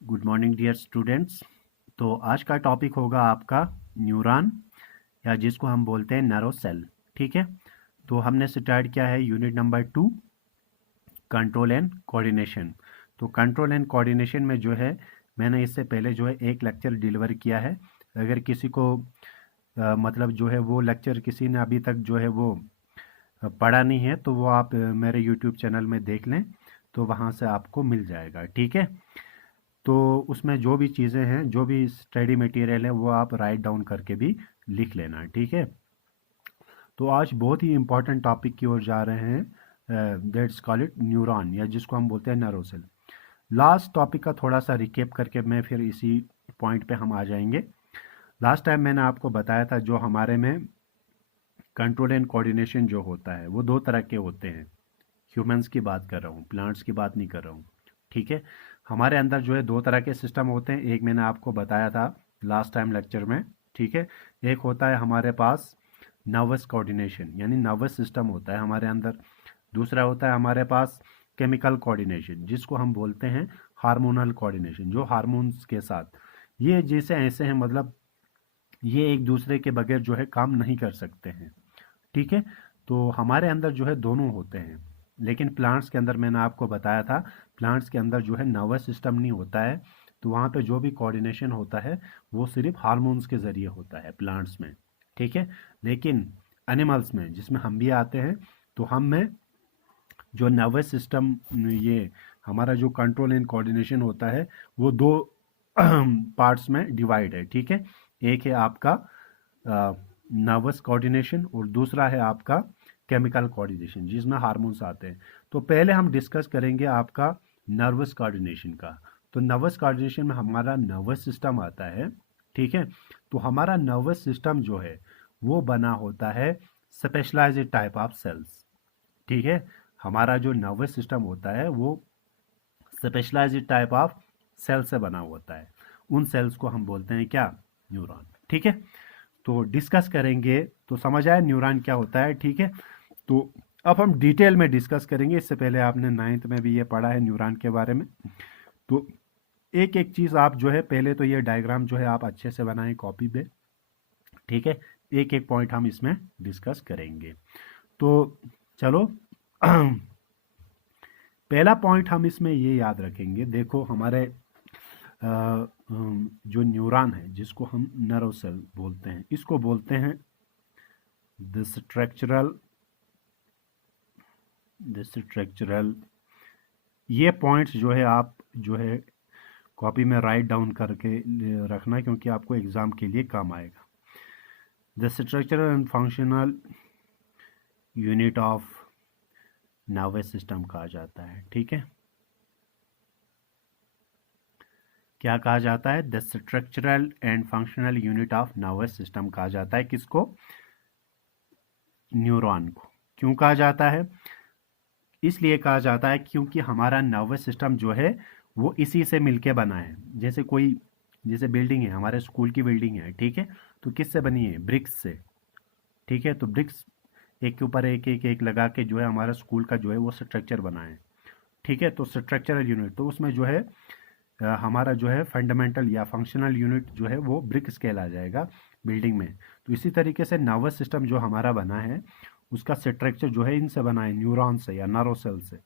Good morning dear students. तो आज का टॉपिक होगा आपका न्यूरॉन, या जिसको हम बोलते हैं नर्व सेल। ठीक है, तो हमने स्टार्ट किया है unit number 2, control and coordination. तो कंट्रोल एंड कोऑर्डिनेशन में जो है, मैंने इससे पहले जो है एक लेक्चर डिलीवर किया है। अगर किसी को मतलब जो है वो लेक्चर किसी ने अभी तक जो है वो पढ़ा नहीं है, तो वो आप मेरे यूट्यूब चैनल में देख लें, तो वहाँ से आपको मिल जाएगा। ठीक है, तो उसमें जो भी चीज़ें हैं, जो भी स्टडी मटेरियल है, वो आप राइट डाउन करके भी लिख लेना। ठीक है, तो आज बहुत ही इंपॉर्टेंट टॉपिक की ओर जा रहे हैं, दैट्स कॉल इट न्यूरॉन, या जिसको हम बोलते हैं नर्व सेल। लास्ट टॉपिक का थोड़ा सा रिकेप करके मैं फिर इसी पॉइंट पे हम आ जाएंगे। लास्ट टाइम मैंने आपको बताया था जो हमारे में कंट्रोल एंड कोऑर्डिनेशन जो होता है वो दो तरह के होते हैं। ह्यूमंस की बात कर रहा हूँ, प्लांट्स की बात नहीं कर रहा हूँ। ठीक है, हमारे अंदर जो है दो तरह के सिस्टम होते हैं। एक मैंने आपको बताया था लास्ट टाइम लेक्चर में। ठीक है, एक होता है हमारे पास नर्वस कोऑर्डिनेशन, यानी नर्वस सिस्टम होता है हमारे अंदर। दूसरा होता है हमारे पास केमिकल कोऑर्डिनेशन, जिसको हम बोलते हैं हार्मोनल कोऑर्डिनेशन, जो हार्मोन्स के साथ ये जैसे ऐसे हैं, मतलब ये एक दूसरे के बगैर जो है काम नहीं कर सकते हैं। ठीक है, तो हमारे अंदर जो है दोनों होते हैं, लेकिन प्लांट्स के अंदर मैंने आपको बताया था, प्लांट्स के अंदर जो है नर्वस सिस्टम नहीं होता है। तो वहाँ पे जो भी कोऑर्डिनेशन होता है वो सिर्फ हार्मोन्स के ज़रिए होता है प्लांट्स में। ठीक है, लेकिन एनिमल्स में, जिसमें हम भी आते हैं, तो हम में जो नर्वस सिस्टम, ये हमारा जो कंट्रोल एंड कोऑर्डिनेशन होता है, वो दो पार्ट्स में डिवाइड है। ठीक है, एक है आपका नर्वस कोऑर्डिनेशन और दूसरा है आपका केमिकल कोऑर्डिनेशन, जिसमें हार्मोन्स आते हैं। तो पहले हम डिस्कस करेंगे आपका नर्वस कोऑर्डिनेशन का। तो नर्वस कोऑर्डिनेशन में हमारा नर्वस सिस्टम आता है। ठीक है, तो हमारा नर्वस सिस्टम जो है वो बना होता है स्पेशलाइज्ड टाइप ऑफ सेल्स। ठीक है, हमारा जो नर्वस सिस्टम होता है वो स्पेशलाइज्ड टाइप ऑफ सेल से बना होता है। उन सेल्स को हम बोलते हैं क्या? न्यूरॉन। ठीक है, तो डिस्कस करेंगे। तो समझ आया न्यूरॉन क्या होता है। ठीक है, तो अब हम डिटेल में डिस्कस करेंगे। इससे पहले आपने 9th में भी ये पढ़ा है न्यूरॉन के बारे में। तो एक एक चीज़ आप जो है, पहले तो ये डायग्राम जो है आप अच्छे से बनाएं कॉपी पे। ठीक है, एक एक पॉइंट हम इसमें डिस्कस करेंगे। तो चलो पहला पॉइंट हम इसमें ये याद रखेंगे। देखो हमारे जो न्यूरॉन है, जिसको हम नर्व सेल बोलते हैं, इसको बोलते हैं द स्ट्रक्चरल। ये पॉइंट्स जो है आप जो है कॉपी में राइट डाउन करके रखना, क्योंकि आपको एग्जाम के लिए काम आएगा। The structural and functional unit of nervous system कहा जाता है। ठीक है, क्या कहा जाता है? The structural and functional unit of nervous system कहा जाता है। किसको? न्यूरॉन को। क्यों कहा जाता है? इसलिए कहा जाता है क्योंकि हमारा नर्वस सिस्टम जो है वो इसी से मिलके बना है। जैसे बिल्डिंग है, हमारे स्कूल की बिल्डिंग है। ठीक है, तो किससे बनी है? ब्रिक्स से। ठीक है, तो ब्रिक्स एक के ऊपर एक एक एक लगा के जो है हमारा स्कूल का जो है वो स्ट्रक्चर बना है। ठीक है, तो स्ट्रक्चरल यूनिट, तो उसमें जो है हमारा जो है फंडामेंटल या फंक्शनल यूनिट जो है वो ब्रिक स्केल आ जाएगा बिल्डिंग में। तो इसी तरीके से नर्वस सिस्टम जो हमारा बना है, उसका स्ट्रक्चर जो है इनसे बना है, न्यूरॉन से या नर्व सेल से।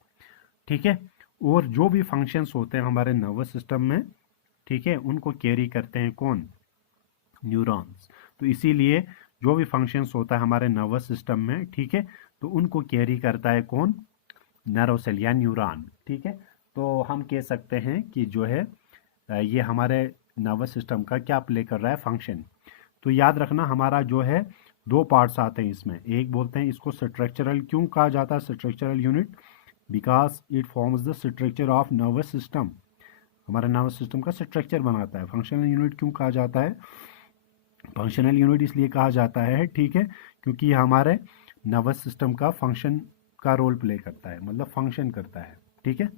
ठीक है, और जो भी फंक्शंस होते हैं हमारे नर्वस सिस्टम में, ठीक है, उनको कैरी करते हैं कौन? न्यूरॉन्स। तो इसीलिए जो भी फंक्शंस होता है हमारे नर्वस सिस्टम में, ठीक है, तो उनको कैरी करता है कौन? नर्व सेल या न्यूरॉन। ठीक है, तो हम कह सकते हैं कि जो है ये हमारे नर्वस सिस्टम का क्या प्ले कर रहा है? फंक्शन। तो याद रखना, हमारा जो है दो पार्ट्स आते हैं इसमें। एक बोलते हैं इसको स्ट्रक्चरल। क्यों कहा जाता है structural unit? Because it forms the structure of nervous system. हमारा नर्वस सिस्टम का स्ट्रक्चर बनाता है। फंक्शनल यूनिट क्यों कहा जाता है? फंक्शनल यूनिट इसलिए कहा जाता है, ठीक है, क्योंकि ये हमारे नर्वस सिस्टम का फंक्शन का रोल प्ले करता है, मतलब फंक्शन करता है। ठीक है,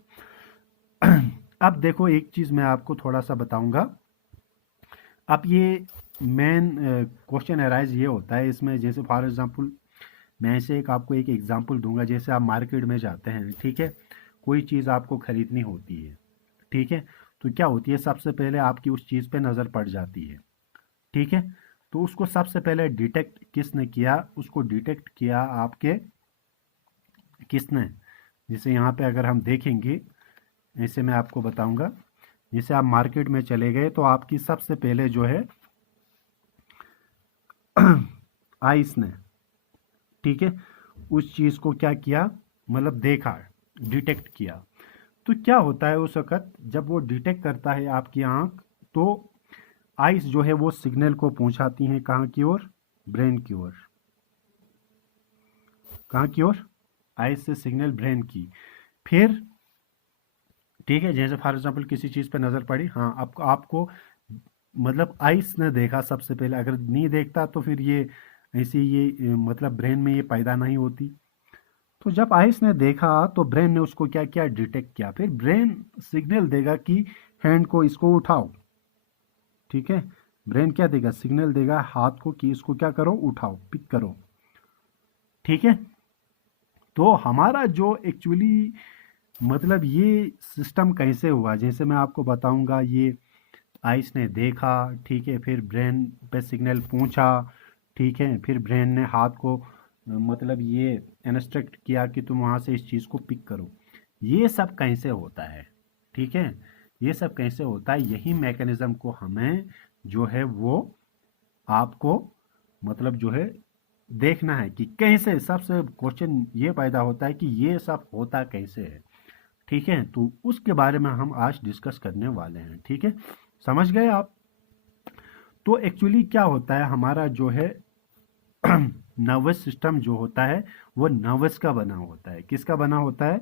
अब देखो एक चीज़ मैं आपको थोड़ा सा बताऊंगा। अब ये मेन क्वेश्चन अराइज ये होता है इसमें, जैसे फॉर एग्जांपल मैं ऐसे आपको एक एग्जांपल दूंगा। जैसे आप मार्केट में जाते हैं, ठीक है, कोई चीज़ आपको खरीदनी होती है, ठीक है, तो क्या होती है, सबसे पहले आपकी उस चीज़ पे नज़र पड़ जाती है, ठीक है। तो उसको सबसे पहले डिटेक्ट किसने किया, उसको डिटेक्ट किया आपके किसने, जैसे यहाँ पे अगर हम देखेंगे, ऐसे मैं आपको बताऊंगा, जैसे आप मार्केट में चले गए तो आपकी सबसे पहले जो है आइस ने, ठीक है, उस चीज़ को क्या किया, मतलब देखा, डिटेक्ट किया। तो क्या होता है उस वक्त जब वो डिटेक्ट करता है आपकी आंख, तो आइस जो है वो सिग्नल को पहुंचाती हैं कहाँ की ओर, ब्रेन की ओर। कहाँ की ओर, आइस से सिग्नल ब्रेन की। फिर ठीक है, जैसे फॉर एग्जांपल किसी चीज़ पे नज़र पड़ी, हाँ आपको आपको मतलब आइस ने देखा सबसे पहले, अगर नहीं देखता तो फिर ये ऐसी ये मतलब ब्रेन में ये पैदा नहीं होती। तो जब आइस ने देखा तो ब्रेन ने उसको क्या किया, डिटेक्ट किया। फिर ब्रेन सिग्नल देगा कि हैंड को, इसको उठाओ, ठीक है। ब्रेन क्या देगा, सिग्नल देगा हाथ को कि इसको क्या करो, उठाओ, पिक करो, ठीक है। तो हमारा जो एक्चुअली मतलब ये सिस्टम कैसे हुआ, जैसे मैं आपको बताऊंगा, ये आइस ने देखा, ठीक है, फिर ब्रेन पे सिग्नल पहुंचा, ठीक है, फिर ब्रेन ने हाथ को मतलब ये इंस्ट्रक्ट किया कि तुम वहाँ से इस चीज़ को पिक करो। ये सब कैसे होता है, ठीक है, ये सब कैसे होता है, यही मैकेनिज्म को हमें जो है वो आपको मतलब जो है देखना है कि कैसे, सबसे क्वेश्चन ये पैदा होता है कि ये सब होता कैसे है, ठीक है। तो उसके बारे में हम आज डिस्कस करने वाले हैं, ठीक है, समझ गए आप। तो एक्चुअली क्या होता है, हमारा जो है नर्वस सिस्टम जो होता है वो नर्वस का बना होता है। किसका बना होता है,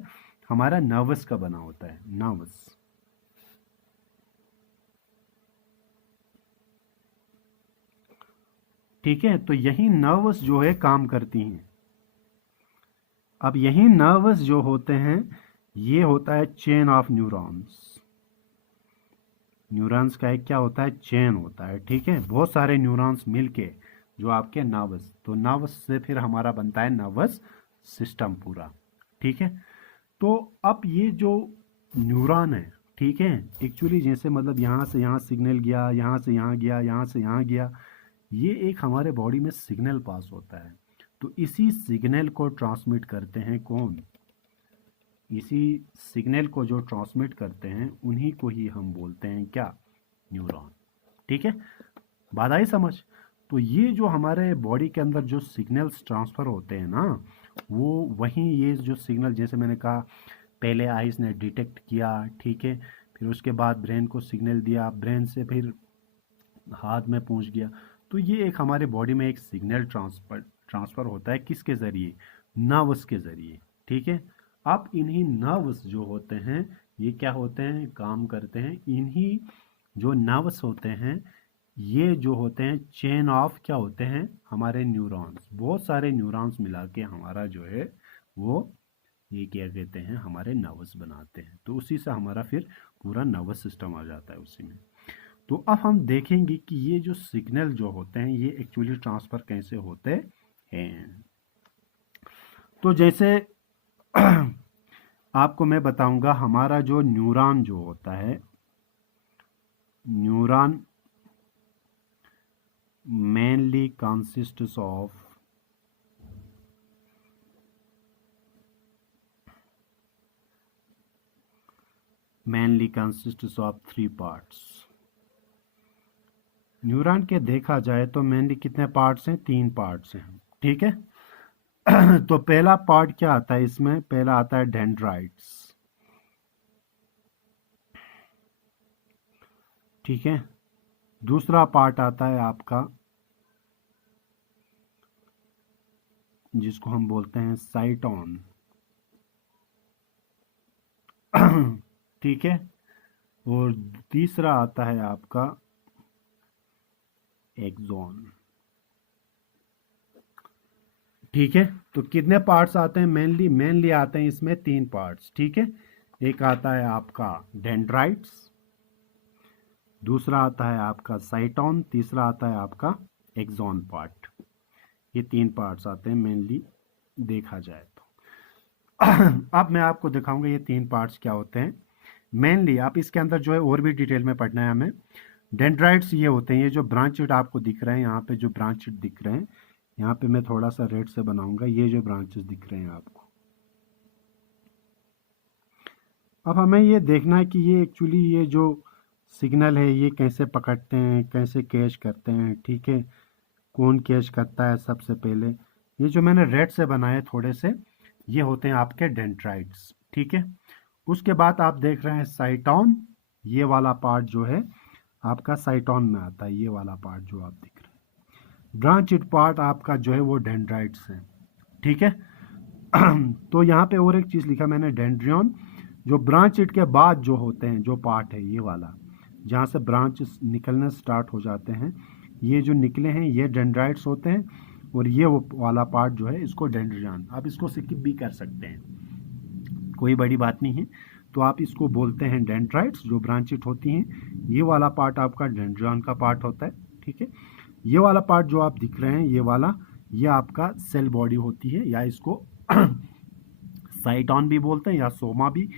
हमारा नर्वस का बना होता है, नर्वस, ठीक है। तो यही नर्वस जो है काम करती हैं। अब यही नर्वस जो होते हैं, ये होता है चेन ऑफ न्यूरॉन्स। न्यूरॉन्स का एक क्या होता है, चेन होता है, ठीक है, बहुत सारे न्यूरॉन्स मिलके जो आपके नर्वस, तो नर्वस से फिर हमारा बनता है नर्वस सिस्टम पूरा, ठीक है। तो अब ये जो न्यूरॉन है, ठीक है, एक्चुअली जैसे मतलब यहाँ से यहाँ सिग्नल गया, यहाँ से यहाँ गया, यहाँ से यहाँ गया, ये एक हमारे बॉडी में सिग्नल पास होता है। तो इसी सिग्नल को ट्रांसमिट करते हैं कौन, इसी सिग्नल को जो ट्रांसमिट करते हैं उन्हीं को ही हम बोलते हैं क्या, न्यूरॉन, ठीक है। बात आई समझ। तो ये जो हमारे बॉडी के अंदर जो सिग्नल्स ट्रांसफ़र होते हैं ना, वो वहीं ये जो सिग्नल, जैसे मैंने कहा पहले आइस ने डिटेक्ट किया, ठीक है, फिर उसके बाद ब्रेन को सिग्नल दिया, ब्रेन से फिर हाथ में पहुंच गया। तो ये एक हमारे बॉडी में एक सिग्नल ट्रांसफ़र होता है, किसके ज़रिए, नर्व्स के ज़रिए, ठीक है। अब इन्हीं नर्व्स जो होते हैं ये क्या होते हैं, काम करते हैं, इन्हीं जो नर्व्स होते हैं ये जो होते हैं चेन ऑफ क्या होते हैं, हमारे न्यूरॉन्स, बहुत सारे न्यूरॉन्स मिला के हमारा जो है वो ये क्या कहते हैं, हमारे नर्वस बनाते हैं। तो उसी से हमारा फिर पूरा नर्वस सिस्टम आ जाता है उसी में। तो अब हम देखेंगे कि ये जो सिग्नल जो होते हैं ये एक्चुअली ट्रांसफ़र कैसे होते हैं। तो जैसे आपको मैं बताऊंगा, हमारा जो न्यूरॉन जो होता है, neuron mainly consists of three parts. Neuron के देखा जाए तो मेनली कितने पार्ट्स हैं, 3 पार्ट्स हैं, ठीक है। तो पहला पार्ट क्या आता है इसमें, पहला आता है डेंड्राइट्स, ठीक है। दूसरा पार्ट आता है आपका जिसको हम बोलते हैं साइटोन, ठीक है। और तीसरा आता है आपका एक्सॉन, ठीक है। तो कितने पार्ट्स आते हैं, मेनली आते हैं इसमें 3 पार्ट्स, ठीक है। एक आता है आपका डेंड्राइट्स, दूसरा आता है आपका साइटोन, तीसरा आता है आपका एक्सॉन पार्ट। ये 3 पार्ट्स आते हैं मेनली देखा जाए तो। अब मैं आपको दिखाऊंगा ये 3 पार्ट्स क्या होते हैं। मेनली आप इसके अंदर जो है और भी डिटेल में पढ़ना है हमें। डेंड्राइट्स ये होते हैं, ये जो ब्रांचेड आपको दिख रहे हैं यहाँ पे, जो ब्रांचेड दिख रहे हैं यहाँ पे, मैं थोड़ा सा रेड से बनाऊंगा, ये जो ब्रांचेस दिख रहे हैं आपको। अब हमें ये देखना है कि ये एक्चुअली ये जो सिग्नल है ये कैसे पकड़ते हैं, कैसे कैच करते हैं, ठीक है, कौन कैच करता है सबसे पहले। ये जो मैंने रेड से बनाए थोड़े से, ये होते हैं आपके डेंड्राइट्स, ठीक है। उसके बाद आप देख रहे हैं साइटोन, ये वाला पार्ट जो है आपका साइटोन में आता है, ये वाला पार्ट जो आप दिख रहे हैं। ब्रांचेड पार्ट आपका जो है वो डेंड्राइट्स है, ठीक है। तो यहाँ पे और एक चीज़ लिखा मैंने, डेंड्रियन, जो ब्रांचेड के बाद जो होते हैं, जो पार्ट है ये वाला, जहाँ से ब्रांच निकलने स्टार्ट हो जाते हैं, ये जो निकले हैं ये डेंड्राइट्स होते हैं, और ये वो वाला पार्ट जो है इसको डेंड्रियन। आप इसको स्किप भी कर सकते हैं, कोई बड़ी बात नहीं है। तो आप इसको बोलते हैं डेंड्राइट्स, जो ब्रांचेड होती हैं। ये वाला पार्ट आपका डेंड्रियन का पार्ट होता है, ठीक है। ये वाला पार्ट जो आप दिख रहे हैं, ये वाला, ये आपका सेल बॉडी होती है, या इसको साइटोन भी बोलते हैं, या सोमा भी।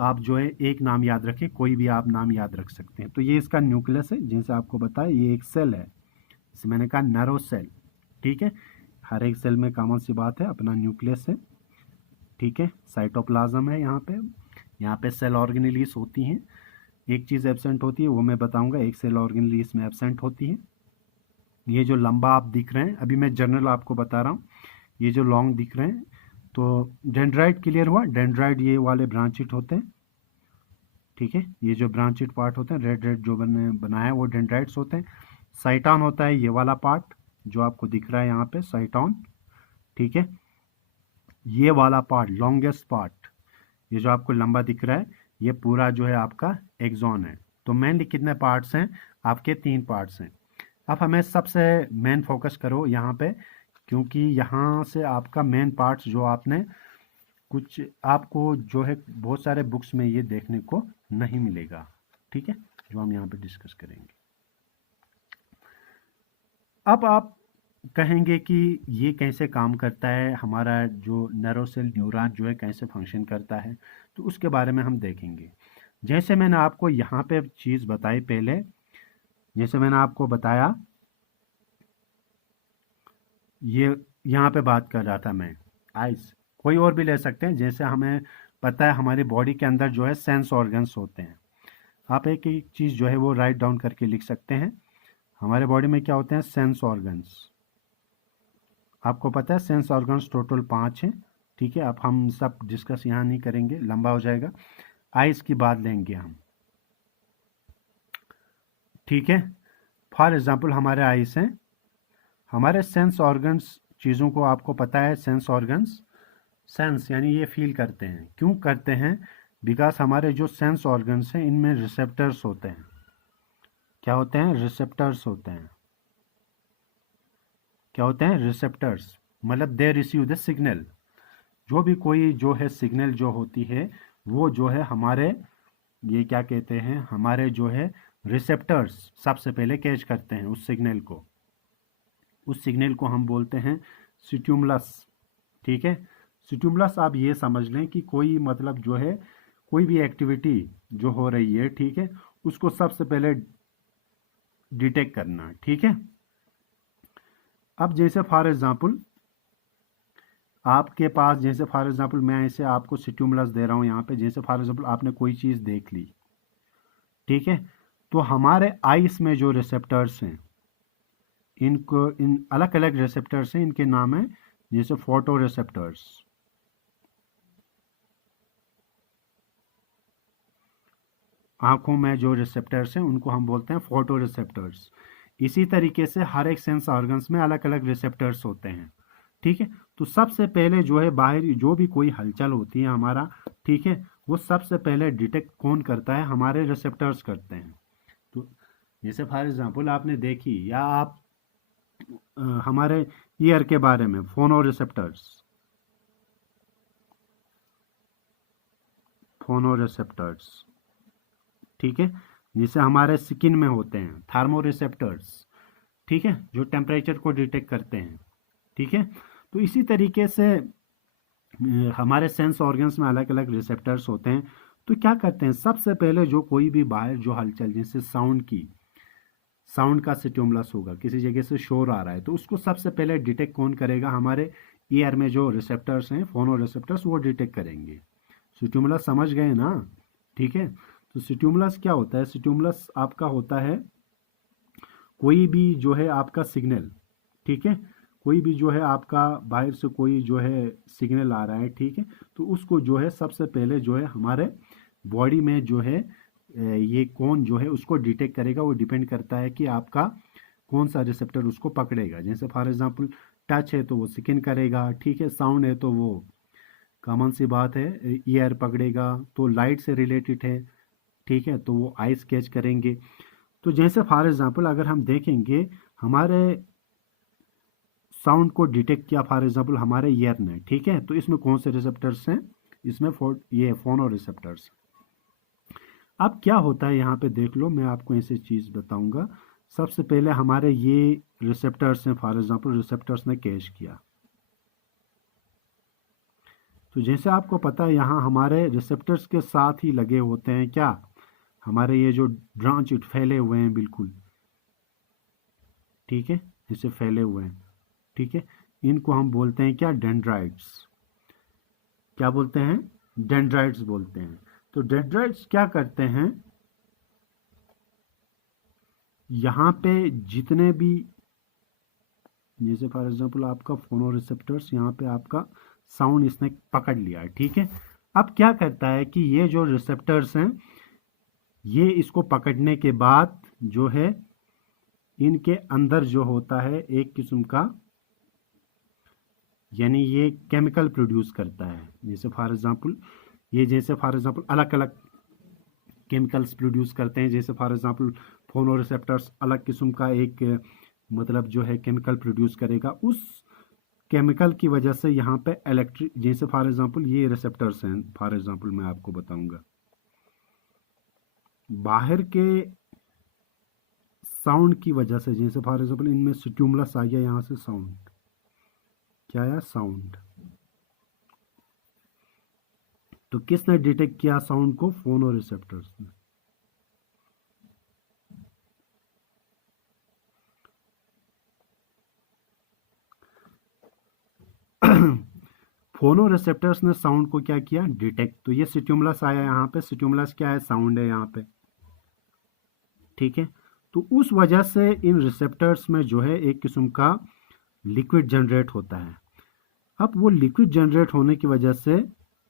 आप जो है एक नाम याद रखें, कोई भी आप नाम याद रख सकते हैं। तो ये इसका न्यूक्लियस है, जैसे आपको बताया ये एक सेल है, इसे मैंने कहा नैरो सेल, ठीक है। हर एक सेल में कॉमन सी बात है, अपना न्यूक्लियस है, ठीक है। साइटोप्लाज्म है यहाँ पे सेल ऑर्गेनेलिस होती हैं। एक चीज़ एब्सेंट होती है, वो मैं बताऊंगा, एक सेल ऑर्गेनेलिस में एब्सेंट होती है। ये जो लंबा आप दिख रहे हैं, अभी मैं जनरल आपको बता रहा हूँ, ये जो लॉन्ग दिख रहे हैं, तो डेंड्राइट क्लियर हुआ। डेंड्राइट ये वाले ब्रांचेड होते हैं, ठीक है। ये जो ब्रांचेड पार्ट होते हैं, रेड रेड जो मैंने बनाया वो डेंड्राइट्स होते हैं। साइटोन होता है ये वाला पार्ट जो आपको दिख रहा है यहाँ पे, साइटोन, ठीक है। ये वाला पार्ट, लॉन्गेस्ट पार्ट, ये जो आपको लंबा दिख रहा है, ये पूरा जो है आपका एक्सॉन है। तो मेनली कितने पार्ट्स हैं आपके? 3 पार्ट्स हैं। अब हमें सबसे मेन फोकस करो यहाँ पे, क्योंकि यहाँ से आपका मेन पार्ट्स जो आपने कुछ, आपको जो है बहुत सारे बुक्स में ये देखने को नहीं मिलेगा, ठीक है, जो हम यहाँ पे डिस्कस करेंगे। अब आप कहेंगे कि ये कैसे काम करता है, हमारा जो नैरोसेल न्यूरॉन जो है कैसे फंक्शन करता है, तो उसके बारे में हम देखेंगे। जैसे मैंने आपको यहाँ पे चीज़ बताई पहले, जैसे मैंने आपको बताया, ये यहाँ पे बात कर रहा था मैं, आइस, कोई और भी ले सकते हैं। जैसे हमें पता है हमारी बॉडी के अंदर जो है सेंस ऑर्गन्स होते हैं। आप एक एक चीज़ जो है वो राइट डाउन करके लिख सकते हैं। हमारे बॉडी में क्या होते हैं? Sense organs. आपको पता है सेंस ऑर्गन्स टोटल 5 हैं, ठीक है। अब हम सब डिस्कस यहाँ नहीं करेंगे, लंबा हो जाएगा। आइस की बात लेंगे हम, ठीक है। फॉर एग्जाम्पल हमारे आइस हैं, हमारे सेंस ऑर्गन्स चीज़ों को आपको पता है, सेंस ऑर्गन्स, सेंस यानी ये फील करते हैं। क्यों करते हैं? बिकॉज हमारे जो सेंस ऑर्गन्स हैं इनमें रिसेप्टर्स होते हैं। क्या होते हैं? रिसेप्टर्स होते हैं। क्या होते हैं? रिसेप्टर्स, मतलब दे रिसीव द सिग्नल। जो भी कोई जो है सिग्नल जो होती है, वो जो है हमारे, ये क्या कहते हैं, हमारे जो है रिसेप्टर्स सबसे पहले कैच करते हैं उस सिग्नल को। उस सिग्नल को हम बोलते हैं स्टिमुलस, ठीक है। स्टिमुलस आप ये समझ लें कि कोई मतलब जो है कोई भी एक्टिविटी जो हो रही है, ठीक है, उसको सबसे पहले डिटेक्ट करना, ठीक है। अब जैसे फॉर एग्जांपल आपके पास, जैसे फॉर एग्जांपल मैं ऐसे आपको स्टिमुलस दे रहा हूँ यहाँ पे, जैसे फॉर एग्जांपल आपने कोई चीज़ देख ली, ठीक है, तो हमारे आइस में जो रिसेप्टर्स हैं, इनको, इन अलग अलग रिसेप्टर्स हैं, इनके नाम है जैसे फोटो रिसेप्टर्स। आंखों में जो रिसेप्टर्स हैं उनको हम बोलते हैं फोटो रिसेप्टर्स। इसी तरीके से हर एक सेंस ऑर्गन्स में अलग अलग रिसेप्टर्स होते हैं, ठीक है। तो सबसे पहले जो है बाहर जो भी कोई हलचल होती है हमारा, ठीक है, वो सबसे पहले डिटेक्ट कौन करता है? हमारे रिसेप्टर्स करते हैं। तो जैसे फॉर एग्जांपल आपने देखी, या आप हमारे ईयर के बारे में, फोनो रिसेप्टर्स, फोनो रिसेप्टर्स, ठीक है। जैसे हमारे स्किन में होते हैं थर्मो रिसेप्टर्स, ठीक है, जो टेम्परेचर को डिटेक्ट करते हैं, ठीक है। तो इसी तरीके से हमारे सेंस ऑर्गन्स में अलग अलग रिसेप्टर्स होते हैं। तो क्या करते हैं, सबसे पहले जो कोई भी बाहर जो हलचल जैसे साउंड का स्टिमुलस होगा, किसी जगह से शोर आ रहा है, तो उसको सबसे पहले डिटेक्ट कौन करेगा, हमारे ईयर में जो रिसेप्टर्स हैं, फोनो रिसेप्टर्स, वो डिटेक्ट करेंगे। स्टिमुलस समझ गए ना, ठीक है। तो स्टिमुलस क्या होता है, स्टिमुलस आपका होता है कोई भी जो है आपका सिग्नल, ठीक है, कोई भी जो है आपका बाहर से कोई जो है सिग्नल आ रहा है, ठीक है, तो उसको जो है सबसे पहले जो है हमारे बॉडी में जो है ये कौन जो है उसको डिटेक्ट करेगा। वो डिपेंड करता है कि आपका कौन सा रिसेप्टर उसको पकड़ेगा। जैसे फॉर एग्जांपल टच है तो वो स्किन करेगा, ठीक है, साउंड है तो वो कॉमन सी बात है ईयर पकड़ेगा, तो लाइट से रिलेटेड है, ठीक है, तो वो आइस कैच करेंगे। तो जैसे फॉर एग्जांपल अगर हम देखेंगे हमारे साउंड को डिटेक्ट किया फॉर एग्जांपल हमारे ईयर ने, ठीक है, तो इसमें कौन से रिसेप्टर्स हैं, इसमें ये फोनो रिसेप्टर्स। अब क्या होता है यहाँ पे देख लो, मैं आपको ऐसी चीज बताऊंगा। सबसे पहले हमारे ये रिसेप्टर्स हैं, फॉर एग्जांपल रिसेप्टर्स ने कैच किया, तो जैसे आपको पता है यहाँ हमारे रिसेप्टर्स के साथ ही लगे होते हैं क्या, हमारे ये जो ब्रांच फैले हुए हैं बिल्कुल, ठीक है, जैसे फैले हुए हैं, ठीक है, इनको हम बोलते हैं क्या, डेंड्राइट्स। क्या बोलते हैं, डेंड्राइट्स बोलते हैं। तो डेंड्राइट्स क्या करते हैं, यहाँ पे जितने भी, जैसे फॉर एग्जांपल आपका फोनो रिसेप्टर्स, यहाँ पे आपका साउंड इसने पकड़ लिया, ठीक है। अब क्या करता है कि ये जो रिसेप्टर्स हैं ये इसको पकड़ने के बाद जो है इनके अंदर जो होता है एक किस्म का, यानी ये केमिकल प्रोड्यूस करता है। जैसे फॉर एग्जांपल ये, जैसे फॉर एग्जांपल अलग अलग केमिकल्स प्रोड्यूस करते हैं। जैसे फॉर एग्जांपल फोनो रिसेप्टर्स अलग किस्म का एक मतलब जो है केमिकल प्रोड्यूस करेगा, उस केमिकल की वजह से यहाँ पे इलेक्ट्रिक, जैसे फॉर एग्जांपल ये रिसेप्टर्स हैं, फॉर एग्जांपल मैं आपको बताऊंगा बाहर के साउंड की वजह से, जैसे फॉर एग्जांपल इनमें स्टिमुलस आ गया, यहाँ से साउंड, क्या आया, साउंड, तो किसने डिटेक्ट किया साउंड को, फोनो रिसेप्टर्स ने। फोनो रिसेप्टर्स ने साउंड को क्या किया, डिटेक्ट। तो ये स्टिमुलस आया यहाँ पे, स्टिमुलस क्या है, साउंड है यहाँ पे, ठीक है। तो उस वजह से इन रिसेप्टर्स में जो है एक किस्म का लिक्विड जनरेट होता है। अब वो लिक्विड जनरेट होने की वजह से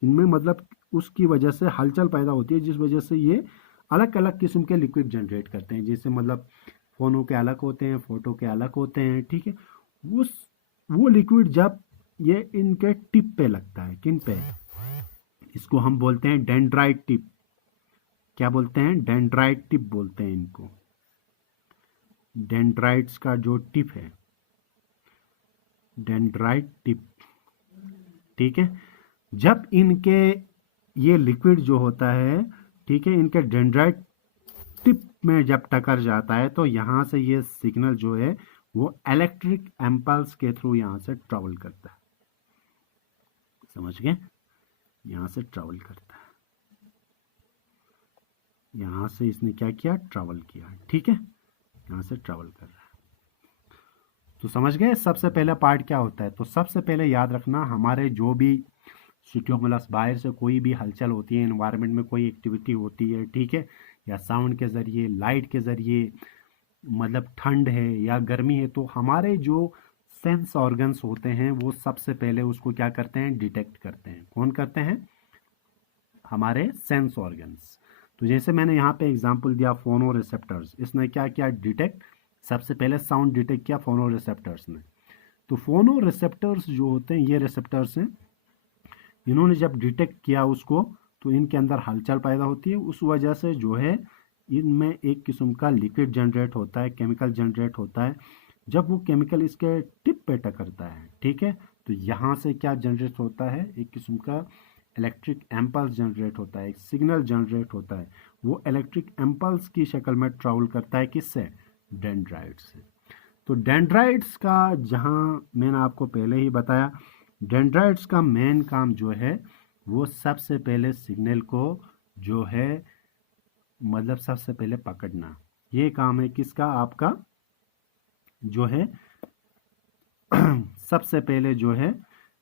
इनमें मतलब उसकी वजह से हलचल पैदा होती है, जिस वजह से ये अलग अलग किस्म के लिक्विड जनरेट करते हैं। जैसे मतलब फोनो के अलग होते हैं, फोटो के अलग होते हैं, ठीक है। वो लिक्विड जब ये इनके टिप पे लगता है, किन पे, इसको हम बोलते हैं डेंड्राइट टिप। क्या बोलते हैं, डेंड्राइट टिप बोलते हैं इनको। डेंड्राइट्स का जो टिप है, डेंड्राइट टिप, ठीक है, जब इनके ये लिक्विड जो होता है, ठीक है, इनके डेंड्राइट टिप में जब टकर जाता है तो यहां से ये सिग्नल जो है वो इलेक्ट्रिक एम्पल्स के थ्रू यहां से ट्रेवल करता है, समझ गए, यहां से ट्रेवल करता है, यहां से इसने क्या किया, ट्रेवल किया, ठीक है, यहां से ट्रेवल कर रहा है। तो समझ गए सबसे पहला पार्ट क्या होता है। तो सबसे पहले याद रखना, हमारे जो भी स्टिमुलस बाहर से कोई भी हलचल होती है, एनवायरनमेंट में कोई एक्टिविटी होती है, ठीक है, या साउंड के ज़रिए, लाइट के ज़रिए, मतलब ठंड है या गर्मी है, तो हमारे जो सेंस ऑर्गन्स होते हैं वो सबसे पहले उसको क्या करते हैं, डिटेक्ट करते हैं। कौन करते हैं, हमारे सेंस ऑर्गन्स। तो जैसे मैंने यहाँ पे एग्जांपल दिया फोनो रिसेप्टर्स, इसने क्या किया, डिटेक्ट, सबसे पहले साउंड डिटेक्ट किया फोनो रिसेप्टर्स ने। तो फोनो रिसेप्टर्स जो होते हैं, ये रिसेप्टर्स हैं, इन्होंने जब डिटेक्ट किया उसको, तो इनके अंदर हलचल पैदा होती है, उस वजह से जो है इनमें एक किस्म का लिक्विड जनरेट होता है, केमिकल जनरेट होता है। जब वो केमिकल इसके टिप पे टकरता है, ठीक है, तो यहाँ से क्या जनरेट होता है, एक किस्म का इलेक्ट्रिक एम्पल्स जनरेट होता है, एक सिग्नल जनरेट होता है। वो इलेक्ट्रिक एम्पल्स की शक्ल में ट्रैवल करता है, किससे, डेंड्राइट्स से। तो डेंड्राइट्स का, जहाँ मैंने आपको पहले ही बताया, डेंड्राइट्स का मेन काम जो है वो सबसे पहले सिग्नल को जो है मतलब सबसे पहले पकड़ना, ये काम है किसका, आपका जो है सबसे पहले जो है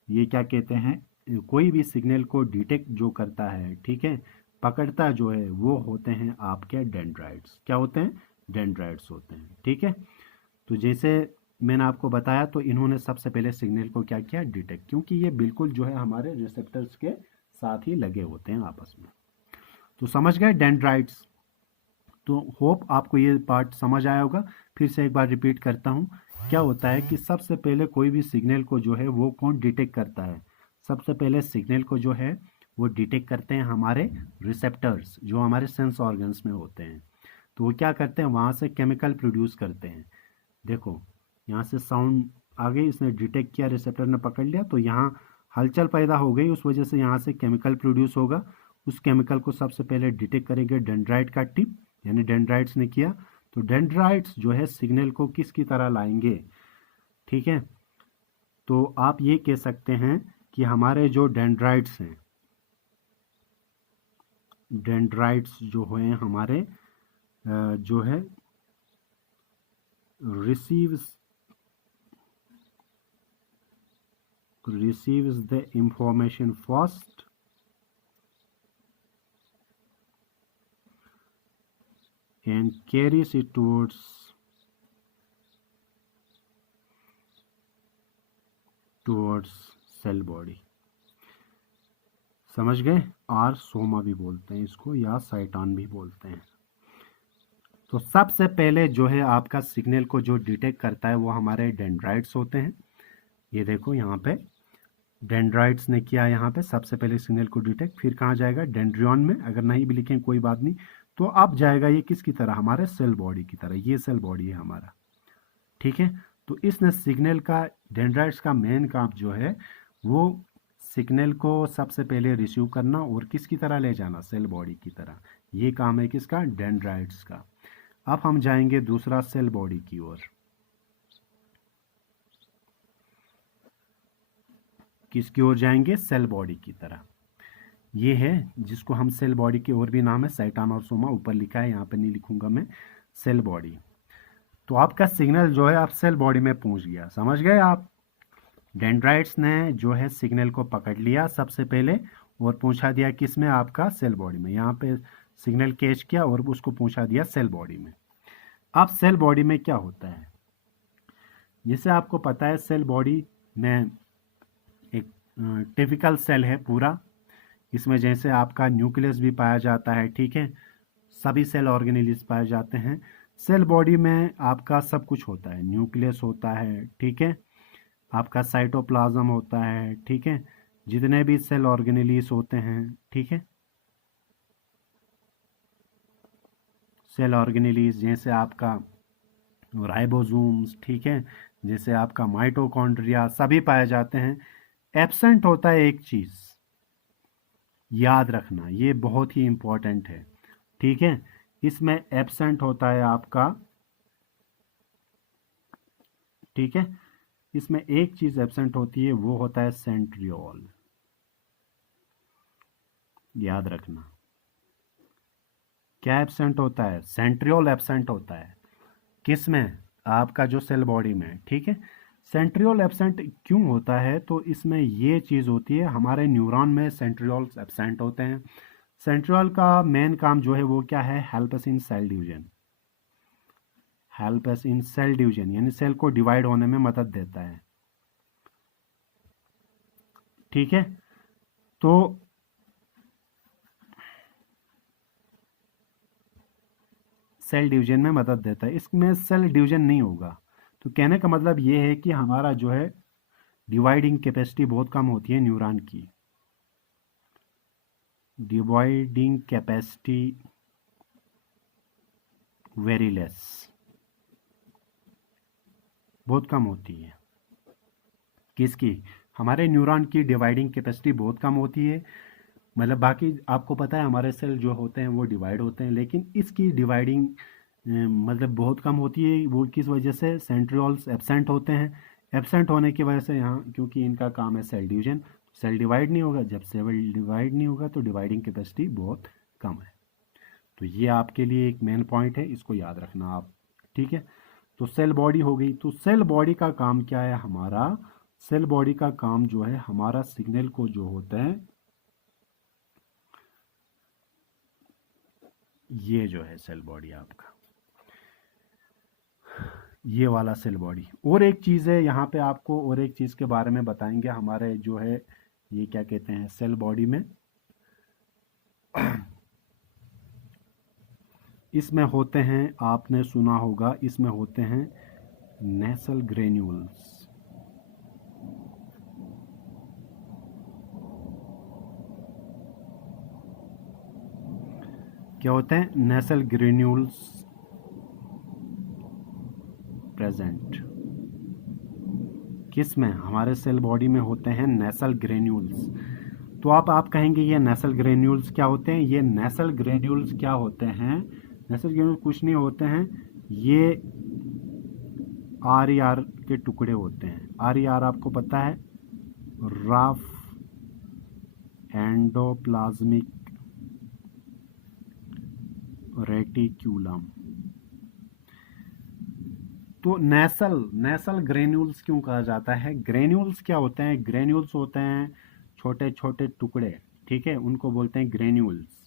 ये क्या कहते हैं, कोई भी सिग्नल को डिटेक्ट जो करता है, ठीक है, पकड़ता जो है, वो होते हैं आपके डेंड्राइट्स। क्या होते हैं, डेंड्राइट्स होते हैं, ठीक है। तो जैसे मैंने आपको बताया, तो इन्होंने सबसे पहले सिग्नल को क्या किया, डिटेक्ट, क्योंकि ये बिल्कुल जो है हमारे रिसेप्टर्स के साथ ही लगे होते हैं आपस में। तो समझ गए डेंड्राइट्स। तो होप आपको ये पार्ट समझ आया होगा। फिर से एक बार रिपीट करता हूँ। क्या होता है कि सबसे पहले कोई भी सिग्नल को जो है वो कौन डिटेक्ट करता है, सबसे पहले सिग्नल को जो है वो डिटेक्ट करते हैं हमारे रिसेप्टर्स, जो हमारे सेंस ऑर्गन्स में होते हैं। तो वो क्या करते हैं, वहाँ से केमिकल प्रोड्यूस करते हैं। देखो यहाँ से साउंड आ गई, इसने डिटेक्ट किया, रिसेप्टर ने पकड़ लिया, तो यहाँ हलचल पैदा हो गई, उस वजह से यहाँ से केमिकल प्रोड्यूस होगा। उस केमिकल को सबसे पहले डिटेक्ट करेंगे डेंड्राइट का टिप, यानी डेंड्राइट्स ने किया। तो डेंड्राइट्स जो है सिग्नल को किसकी तरह लाएंगे, ठीक है। तो आप ये कह सकते हैं कि हमारे जो डेंड्राइट्स हैं, डेंड्राइट्स जो हैं हमारे जो है receives the information first and carries it towards cell body. समझ गए। और सोमा भी बोलते हैं इसको, या साइटॉन भी बोलते हैं। तो सबसे पहले जो है आपका सिग्नल को जो डिटेक्ट करता है वो हमारे डेंड्राइट्स होते हैं। ये देखो यहाँ पे डेंड्राइट्स ने किया, यहाँ पे सबसे पहले सिग्नल को डिटेक्ट, फिर कहाँ जाएगा, डेंड्रियन में। अगर नहीं भी लिखें कोई बात नहीं, तो अब जाएगा ये किसकी तरह, हमारे सेल बॉडी की तरह। ये सेल बॉडी है हमारा, ठीक है। तो इसने सिग्नल का, डेंड्राइट्स का मेन काम जो है वो सिग्नल को सबसे पहले रिसीव करना और किसकी तरह ले जाना, सेल बॉडी की तरह। ये काम है किसका, डेंड्राइट्स का। अब हम जाएंगे दूसरा सेल बॉडी की ओर। किसकी ओर जाएंगे, सेल बॉडी की तरह। ये है जिसको हम सेल बॉडी के और भी नाम है, साइटॉन और सोमा, ऊपर लिखा है, यहाँ पे नहीं लिखूंगा मैं, सेल बॉडी। तो आपका सिग्नल जो है आप सेल बॉडी में पहुंच गया, समझ गए आप। डेंड्राइट्स ने जो है सिग्नल को पकड़ लिया सबसे पहले और पहुंचा दिया किस में, आपका सेल बॉडी में। यहाँ पे सिग्नल कैच किया और उसको पहुंचा दिया सेल बॉडी में। अब सेल बॉडी में क्या होता है, जैसे आपको पता है सेल बॉडी में एक टिपिकल सेल है पूरा, इसमें जैसे आपका न्यूक्लियस भी पाया जाता है, ठीक है, सभी सेल ऑर्गेनेल्स पाए जाते हैं। सेल बॉडी में आपका सब कुछ होता है, न्यूक्लियस होता है, ठीक है, आपका साइटोप्लाज्म होता है, ठीक है, जितने भी सेल ऑर्गेनेल्स होते हैं, ठीक है, सेल ऑर्गेनेल्स जैसे आपका राइबोसोम्स, ठीक है, जैसे आपका माइटोकॉन्ड्रिया, सभी पाए जाते हैं। एब्सेंट होता है एक चीज़, याद रखना, ये बहुत ही इंपॉर्टेंट है, ठीक है। इसमें एब्सेंट होता है आपका, ठीक है, इसमें एक चीज एब्सेंट होती है, वो होता है सेंट्रियोल। याद रखना, क्या एब्सेंट होता है, सेंट्रियोल एब्सेंट होता है। किस में, आपका जो सेल बॉडी में, ठीक है। सेंट्रियोल एब्सेंट क्यों होता है, तो इसमें ये चीज होती है, हमारे न्यूरॉन में सेंट्रियोल्स एब्सेंट होते हैं। सेंट्रियोल का मेन काम जो है वो क्या है, हेल्प अस इन सेल डिवीजन, हेल्प अस इन सेल डिवीजन, यानी सेल को डिवाइड होने में मदद देता है, ठीक है। तो सेल डिवीजन में मदद देता है, इसमें सेल डिवीजन नहीं होगा। तो कहने का मतलब ये है कि हमारा जो है डिवाइडिंग कैपेसिटी बहुत कम होती है न्यूरॉन की, डिवाइडिंग कैपेसिटी वेरी लेस, बहुत कम होती है। किसकी, हमारे न्यूरॉन की डिवाइडिंग कैपेसिटी बहुत कम होती है। मतलब बाकी आपको पता है हमारे सेल जो होते हैं वो डिवाइड होते हैं, लेकिन इसकी डिवाइडिंग मतलब बहुत कम होती है। वो किस वजह से, सेंट्रियोल्स एब्सेंट होते हैं। एब्सेंट होने की वजह से यहाँ, क्योंकि इनका काम है सेल डिवीजन, सेल डिवाइड नहीं होगा। जब सेल डिवाइड नहीं होगा तो डिवाइडिंग कैपेसिटी बहुत कम है। तो ये आपके लिए एक मेन पॉइंट है, इसको याद रखना आप, ठीक है। तो सेल बॉडी हो गई। तो सेल बॉडी का काम क्या है हमारा? सेल बॉडी का काम जो है हमारा सिग्नल को जो होता है, ये जो है सेल बॉडी आपका, ये वाला सेल बॉडी। और एक चीज़ है यहाँ पे आपको, और एक चीज़ के बारे में बताएंगे हमारे जो है, ये क्या कहते हैं सेल बॉडी में, इसमें होते हैं, आपने सुना होगा, इसमें होते हैं नेसल ग्रेन्यूल्स। क्या होते हैं? नेसल ग्रेन्यूल्स प्रेजेंट। किस में? हमारे सेल बॉडी में होते हैं नेसल ग्रेन्यूल्स। तो आप कहेंगे ये नेसल ग्रेन्यूल्स क्या होते हैं? ये नेसल ग्रेन्यूल्स क्या होते हैं? नेसल ग्रेन्यूल्स कुछ नहीं होते हैं, ये आर के टुकड़े होते हैं। आर आपको पता है, रफ एंडोप्लाज्मिक रेटिक्यूलम। तो नेसल ग्रेन्यूल्स क्यों कहा जाता है? ग्रेन्यूल्स क्या होते हैं? ग्रेन्यूल्स होते हैं छोटे छोटे टुकड़े, ठीक है, उनको बोलते हैं ग्रेन्यूल्स।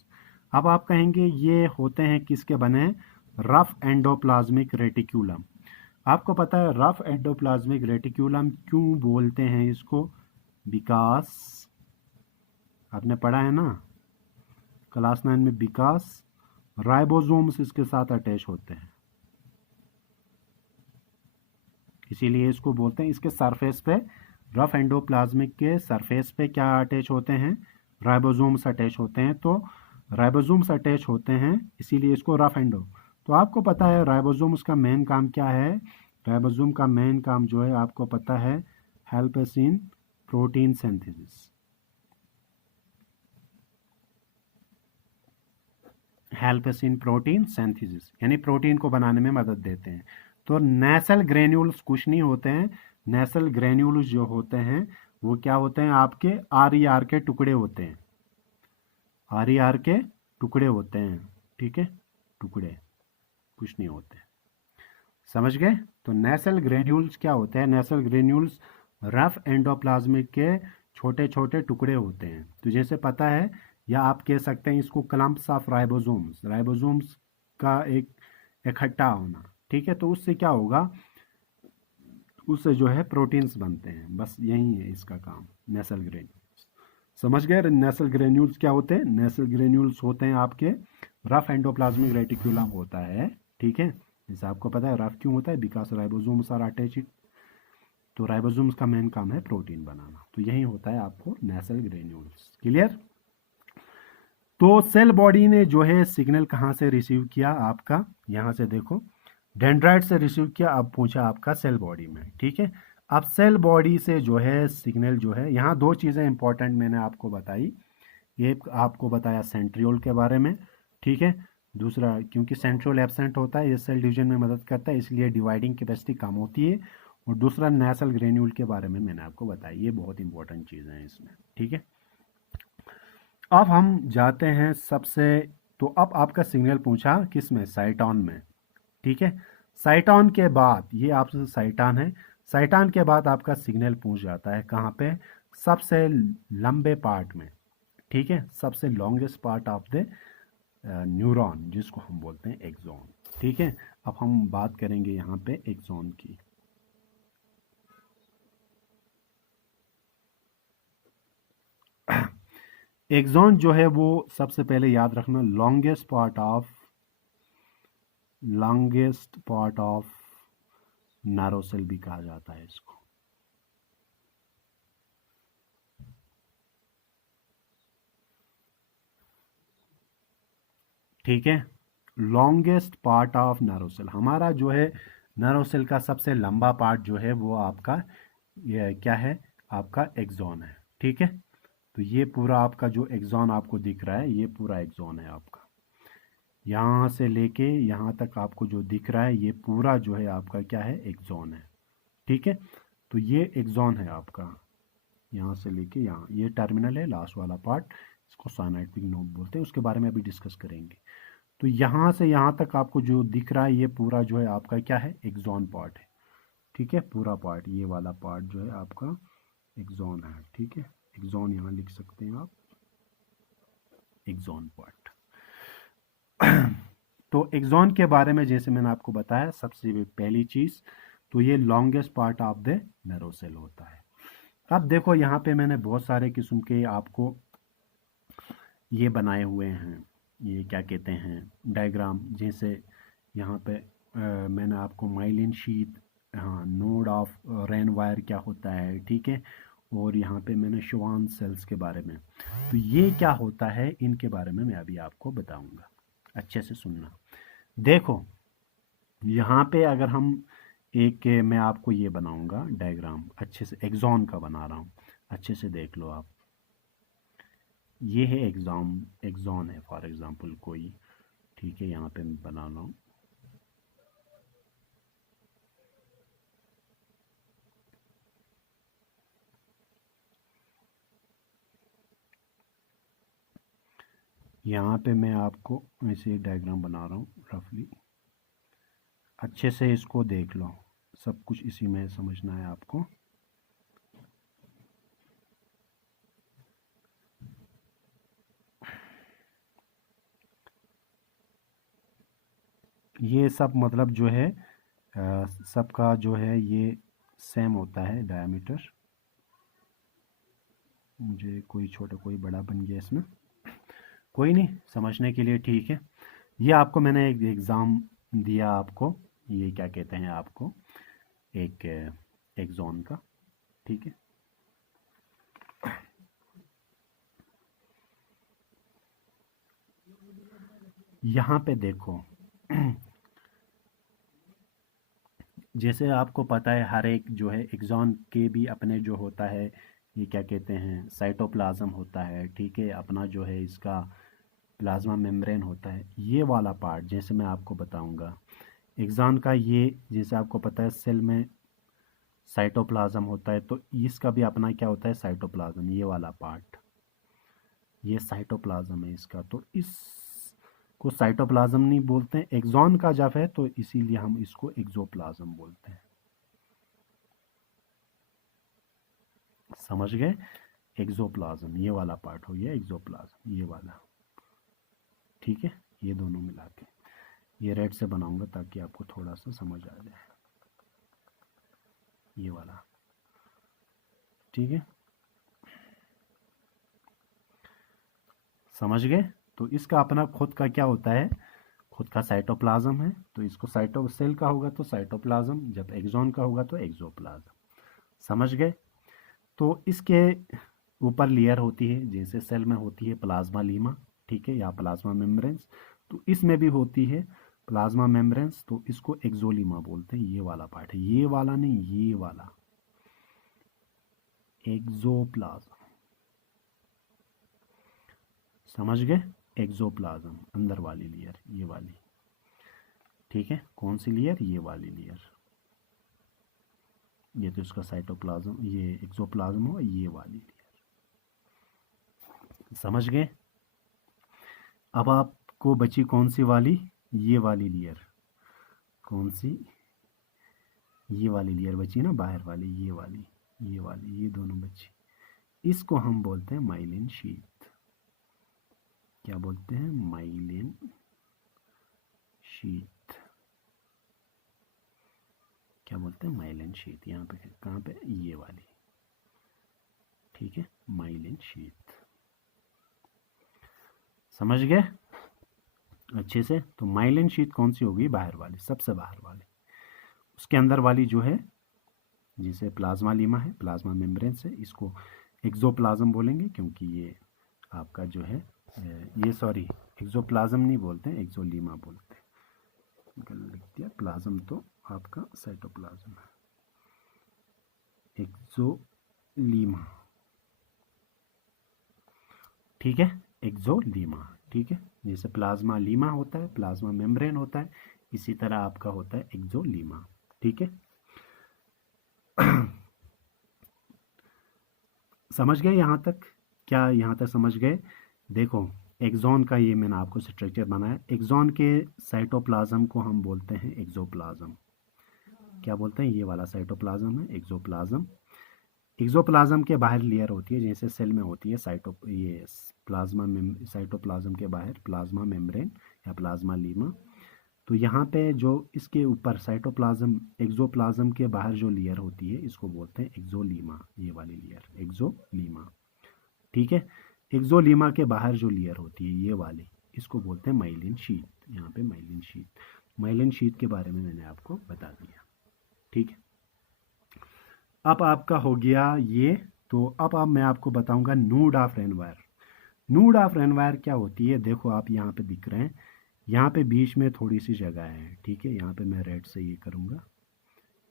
अब आप कहेंगे ये होते हैं किसके बने? Rough endoplasmic reticulum. आपको पता है रफ एंडोप्लाज्मिक रेटिक्यूलम क्यों बोलते हैं इसको? बिकॉज आपने पढ़ा है ना क्लास 9 में, बिकॉज राइबोसोम्स इसके साथ अटैच होते हैं, इसीलिए इसको बोलते हैं। इसके सरफेस पे, रफ एंडोप्लाज्मिक के सरफेस पे क्या अटैच होते हैं? राइबोसोम्स अटैच होते हैं। तो राइबोसोम्स अटैच होते हैं, इसीलिए इसको रफ एंडो। तो आपको पता है राइबोसोम्स का मेन काम क्या है? राइबोसोम का मेन काम जो है आपको पता है, हेल्प अस इन प्रोटीन सिंथेसिस। हेल्प अस इन प्रोटीन सिंथेसिस, यानी प्रोटीन को बनाने में मदद देते हैं। तो नेसल ग्रेन्यूल्स कुछ नहीं होते हैं। नेसल ग्रेन्यूल्स जो होते हैं वो क्या होते हैं? आपके आर के टुकड़े होते हैं। आर के टुकड़े होते हैं, ठीक है, टुकड़े, कुछ नहीं होते। समझ गए? तो नेसल ग्रेन्यूल्स क्या होते हैं? नेसल ग्रेन्यूल्स रफ एंडोप्लाज्मिक के छोटे छोटे टुकड़े होते हैं। तो जैसे पता है, या आप कह सकते हैं इसको क्लम्प्स ऑफ राइबोसोम्स। राइबोसोम्स का एक इकट्ठा होना, ठीक है। तो उससे क्या होगा? उससे जो है प्रोटीन्स बनते हैं। बस यही है इसका काम, नेसल ग्रेन्यूल्स। समझ गए? नेसल ग्रेन्यूल्स क्या होते हैं? नेसल ग्रेन्यूल्स होते हैं आपके रफ एंडोप्लाज्मिक रेटिक्यूलम होता है, ठीक है। जैसे आपको पता है रफ क्यों होता है? Because ribosomes are attached. तो राइबोसोम्स का मेन काम है प्रोटीन बनाना। तो यही होता है आपको नेसल ग्रेन्यूल्स। क्लियर? तो सेल बॉडी ने जो है सिग्नल कहाँ से रिसीव किया? आपका यहाँ से देखो, डेंड्राइट से रिसीव किया। अब पूछा आपका सेल बॉडी में, ठीक है। अब सेल बॉडी से जो है सिग्नल जो है, यहाँ दो चीज़ें इंपॉर्टेंट मैंने आपको बताई। एक आपको बताया सेंट्रियोल के बारे में, ठीक है। दूसरा, क्योंकि सेंट्रियोल एब्सेंट होता है, ये सेल डिवीजन में मदद करता है, इसलिए डिवाइडिंग कैपेसिटी कम होती है। और दूसरा नेसल ग्रेन्यूल के बारे में मैंने आपको बताया। ये बहुत इंपॉर्टेंट चीज़ें हैं इसमें, ठीक है। अब हम जाते हैं सबसे, तो अब आपका सिग्नल पूछा किस में? साइटॉन में, ठीक है। साइटॉन के बाद, ये आपसे साइटॉन है, साइटॉन के बाद आपका सिग्नल पूछ जाता है कहाँ पे? सबसे लंबे पार्ट में, ठीक है, सबसे longest part of the neuron, जिसको हम बोलते हैं एक्सॉन, ठीक है। अब हम बात करेंगे यहाँ पे एक्सॉन की। एक्सॉन जो है वो सबसे पहले याद रखना, longest part of nerve cell भी कहा जाता है इसको, ठीक है। Longest part of nerve cell, हमारा जो है नैरो सेल का सबसे लंबा पार्ट जो है वो आपका ये क्या है? आपका एक्सॉन है, ठीक है। तो ये पूरा आपका जो एक्सॉन आपको दिख रहा है, ये पूरा एक्सॉन है आपका। यहाँ से लेके यहाँ तक आपको जो दिख रहा है, ये पूरा जो है आपका क्या है? एक्सॉन है, ठीक है। तो ये एक्सॉन है आपका, यहाँ से लेके यहाँ, ये टर्मिनल है, लास्ट वाला पार्ट, इसको साइनेटिक नोड बोलते हैं, उसके बारे में अभी डिस्कस करेंगे। तो यहाँ से यहाँ तक आपको जो दिख रहा है ये पूरा जो है आपका क्या है, एक्सॉन पार्ट है। ठीक है, पूरा पार्ट, ये वाला पार्ट जो है आपका एक्सॉन है। ठीक है, एक्सॉन यहाँ लिख सकते हैं आप, एक्सॉन पार्ट। तो एक्सॉन के बारे में जैसे मैंने आपको बताया, सबसे पहली चीज़ तो ये longest part of the nerve cell होता है। अब देखो यहाँ पे मैंने बहुत सारे किस्म के आपको ये बनाए हुए हैं, ये क्या कहते हैं, डायग्राम। जैसे यहाँ पे मैंने आपको माइलिन शीट, हाँ, नोड ऑफ रेन वायर क्या होता है, ठीक है। और यहाँ पे मैंने श्वान सेल्स के बारे में, तो ये क्या होता है इनके बारे में मैं अभी आपको बताऊंगा, अच्छे से सुनना। देखो यहाँ पे अगर हम एक, मैं आपको ये बनाऊंगा डायग्राम, अच्छे से एक्सॉन का बना रहा हूँ, अच्छे से देख लो आप। ये है एक्सॉन है फॉर एग्जांपल कोई, ठीक है, यहाँ पे मैं बना रहा हूँ। यहाँ पे मैं आपको ऐसे डायग्राम बना रहा हूँ रफली, अच्छे से इसको देख लो, सब कुछ इसी में समझना है आपको। ये सब मतलब जो है सबका जो है ये सेम होता है डायमीटर। मुझे कोई छोटा कोई बड़ा बन गया इसमें, कोई नहीं, समझने के लिए ठीक है। ये आपको मैंने एक एग्ज़ाम दिया आपको, ये क्या कहते हैं आपको, एक एक्सॉन का, ठीक है। यहाँ पे देखो जैसे आपको पता है हर एक जो है एक्सॉन के भी अपने जो होता है, ये क्या कहते हैं, साइटोप्लाज्म होता है, ठीक है, अपना जो है इसका प्लाज्मा मेम्ब्रेन होता है। ये वाला पार्ट जैसे मैं आपको बताऊंगा एक्सॉन का, ये जैसे आपको पता है सेल में साइटोप्लाज्म होता है, तो इसका भी अपना क्या होता है, साइटोप्लाज्म, ये वाला पार्ट, ये साइटोप्लाज्म है इसका। तो इस को साइटोप्लाज्म नहीं बोलते हैं, एक्सॉन का जब है तो इसीलिए हम इसको एक्सोप्लाज्म बोलते हैं। समझ गए, एक्सोप्लाज्म ये वाला पार्ट हो गया, एक्सोप्लाज्म ये वाला, ठीक है। ये दोनों मिला के ये रेड से बनाऊंगा ताकि आपको थोड़ा सा समझ आ जाए, ये वाला, ठीक है, समझ गए। तो इसका अपना खुद का क्या होता है, खुद का साइटोप्लाज्म है, तो इसको साइटो सेल का होगा तो साइटोप्लाज्म, जब एक्सॉन का होगा तो एक्सोप्लाज्म। समझ गए। तो इसके ऊपर लेयर होती है, जैसे सेल में होती है प्लाज्मा लीमा, ठीक है, या प्लाज्मा मेम्ब्रेन्स, तो इसमें भी होती है प्लाज्मा मेम्ब्रेन्स, तो इसको एक्सोलीमा बोलते हैं। ये वाला पार्ट है, ये वाला नहीं, ये वाला एक्सोप्लाज्म। समझ गए, एक्सोप्लाज्म अंदर वाली लेयर, ये वाली, ठीक है। कौन सी लेयर, ये वाली लेयर, ये तो इसका साइटोप्लाज्म, ये एक्सोप्लाज्म हो, ये वाली लेयर। समझ गए। अब आपको बची कौन सी वाली, ये वाली लेयर, कौन सी, ये वाली लेयर बची ना बाहर वाली, ये वाली, ये वाली, ये दोनों बची। इसको हम बोलते हैं माइलिन शीथ। क्या बोलते हैं, माइलिन शीथ। क्या बोलते हैं, माइलिन शीथ। यहाँ पे कहाँ पे, ये वाली, ठीक है, माइलिन शीथ। समझ गए अच्छे से। तो माइलिन शीथ कौन सी होगी, बाहर वाली, सबसे बाहर वाली। उसके अंदर वाली जो है, जिसे प्लाज्मा लीमा है, प्लाज्मा मेम्ब्रेन से, इसको एक्सोप्लाज्म बोलेंगे, क्योंकि ये आपका जो है ये, सॉरी, एक्सोप्लाज्म नहीं बोलते हैं, एक्सोलीमा बोलते हैं, गलत लिख दिया, प्लाज्म तो आपका साइटोप्लाज्म है, एक्सोलीमा, ठीक है, एक्सोलीमा, ठीक है। जैसे प्लाज्मा लीमा होता है, प्लाज्मा मेम्ब्रेन होता है, इसी तरह आपका होता है एक्सोलीमा, ठीक है। समझ गए यहाँ तक, क्या यहाँ तक समझ गए। देखो एक्सॉन का ये मैंने आपको स्ट्रक्चर बनाया। एक्सॉन के साइटोप्लाज्म को हम बोलते हैं एक्सोप्लाज्म। क्या बोलते हैं? ये वाला साइटोप्लाज्म है एक्सोप्लाज्म। एक्सोप्लाज्म के बाहर लेयर होती है, जैसे सेल में होती है ये प्लाज्मा साइटोप्लाज्म के बाहर प्लाज्मा मेम्ब्रेन या प्लाज्मा लीमा। तो यहाँ पे जो इसके ऊपर साइटोप्लाज्म एक्सोप्लाज्म के बाहर जो लेयर होती है इसको बोलते हैं एक्सोलीमा। ये वाली लेयर एक्सोलीमा, ठीक है। एक्सोलीमा के बाहर जो लेयर होती है ये वाली, इसको बोलते हैं माइलिन शीथ। यहाँ पे माइलिन शीथ, माइलिन शीथ के बारे में मैंने आपको बता दिया, ठीक है। अब आपका हो गया ये। तो अब मैं आपको बताऊंगा नूड ऑफ रेनवायर। नूड ऑफ रेनवायर क्या होती है? देखो आप यहाँ पे दिख रहे हैं, यहाँ पे बीच में थोड़ी सी जगह है, ठीक है। यहाँ पे मैं रेड से ये करूँगा,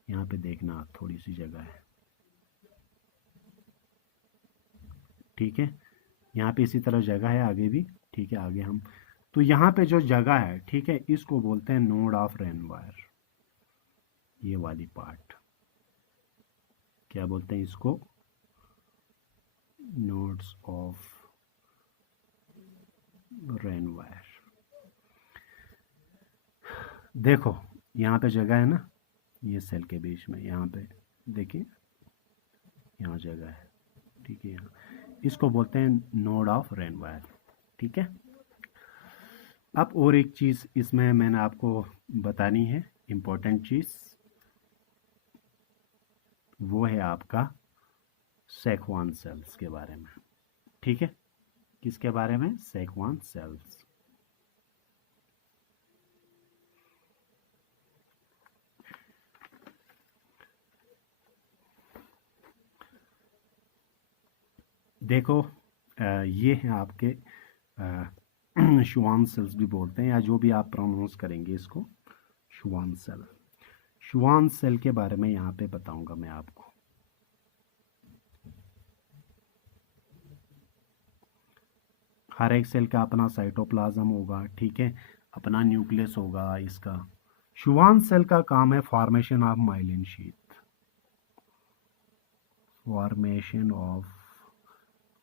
यहाँ पे देखना आप थोड़ी सी जगह है, ठीक है। यहाँ पे इसी तरह जगह है आगे भी, ठीक है। आगे हम तो यहाँ पे जो जगह है, ठीक है, इसको बोलते हैं नोड ऑफ रेनवायर। ये वाली पार्ट क्या बोलते हैं इसको? Nodes of रेनवायर। देखो यहाँ पे जगह है ना, ये सेल के बीच में, यहाँ पे देखिए यहाँ जगह है, ठीक है। यहाँ इसको बोलते हैं नोड ऑफ रेनवायर, ठीक है। अब और एक चीज़ इसमें मैंने आपको बतानी है, इम्पोर्टेंट चीज़, वो है आपका सेक्वान सेल्स के बारे में, ठीक है। किसके बारे में? सेक्वान सेल्स। देखो ये है आपके शुवान सेल्स भी बोलते हैं, या जो भी आप प्रोनाउंस करेंगे इसको, शुवान सेल। शुवान सेल के बारे में यहाँ पे बताऊंगा मैं आपको। हर एक सेल का अपना साइटोप्लाज्म होगा, ठीक है, अपना न्यूक्लियस होगा इसका। शुवान सेल का काम है formation of myelin sheath, formation of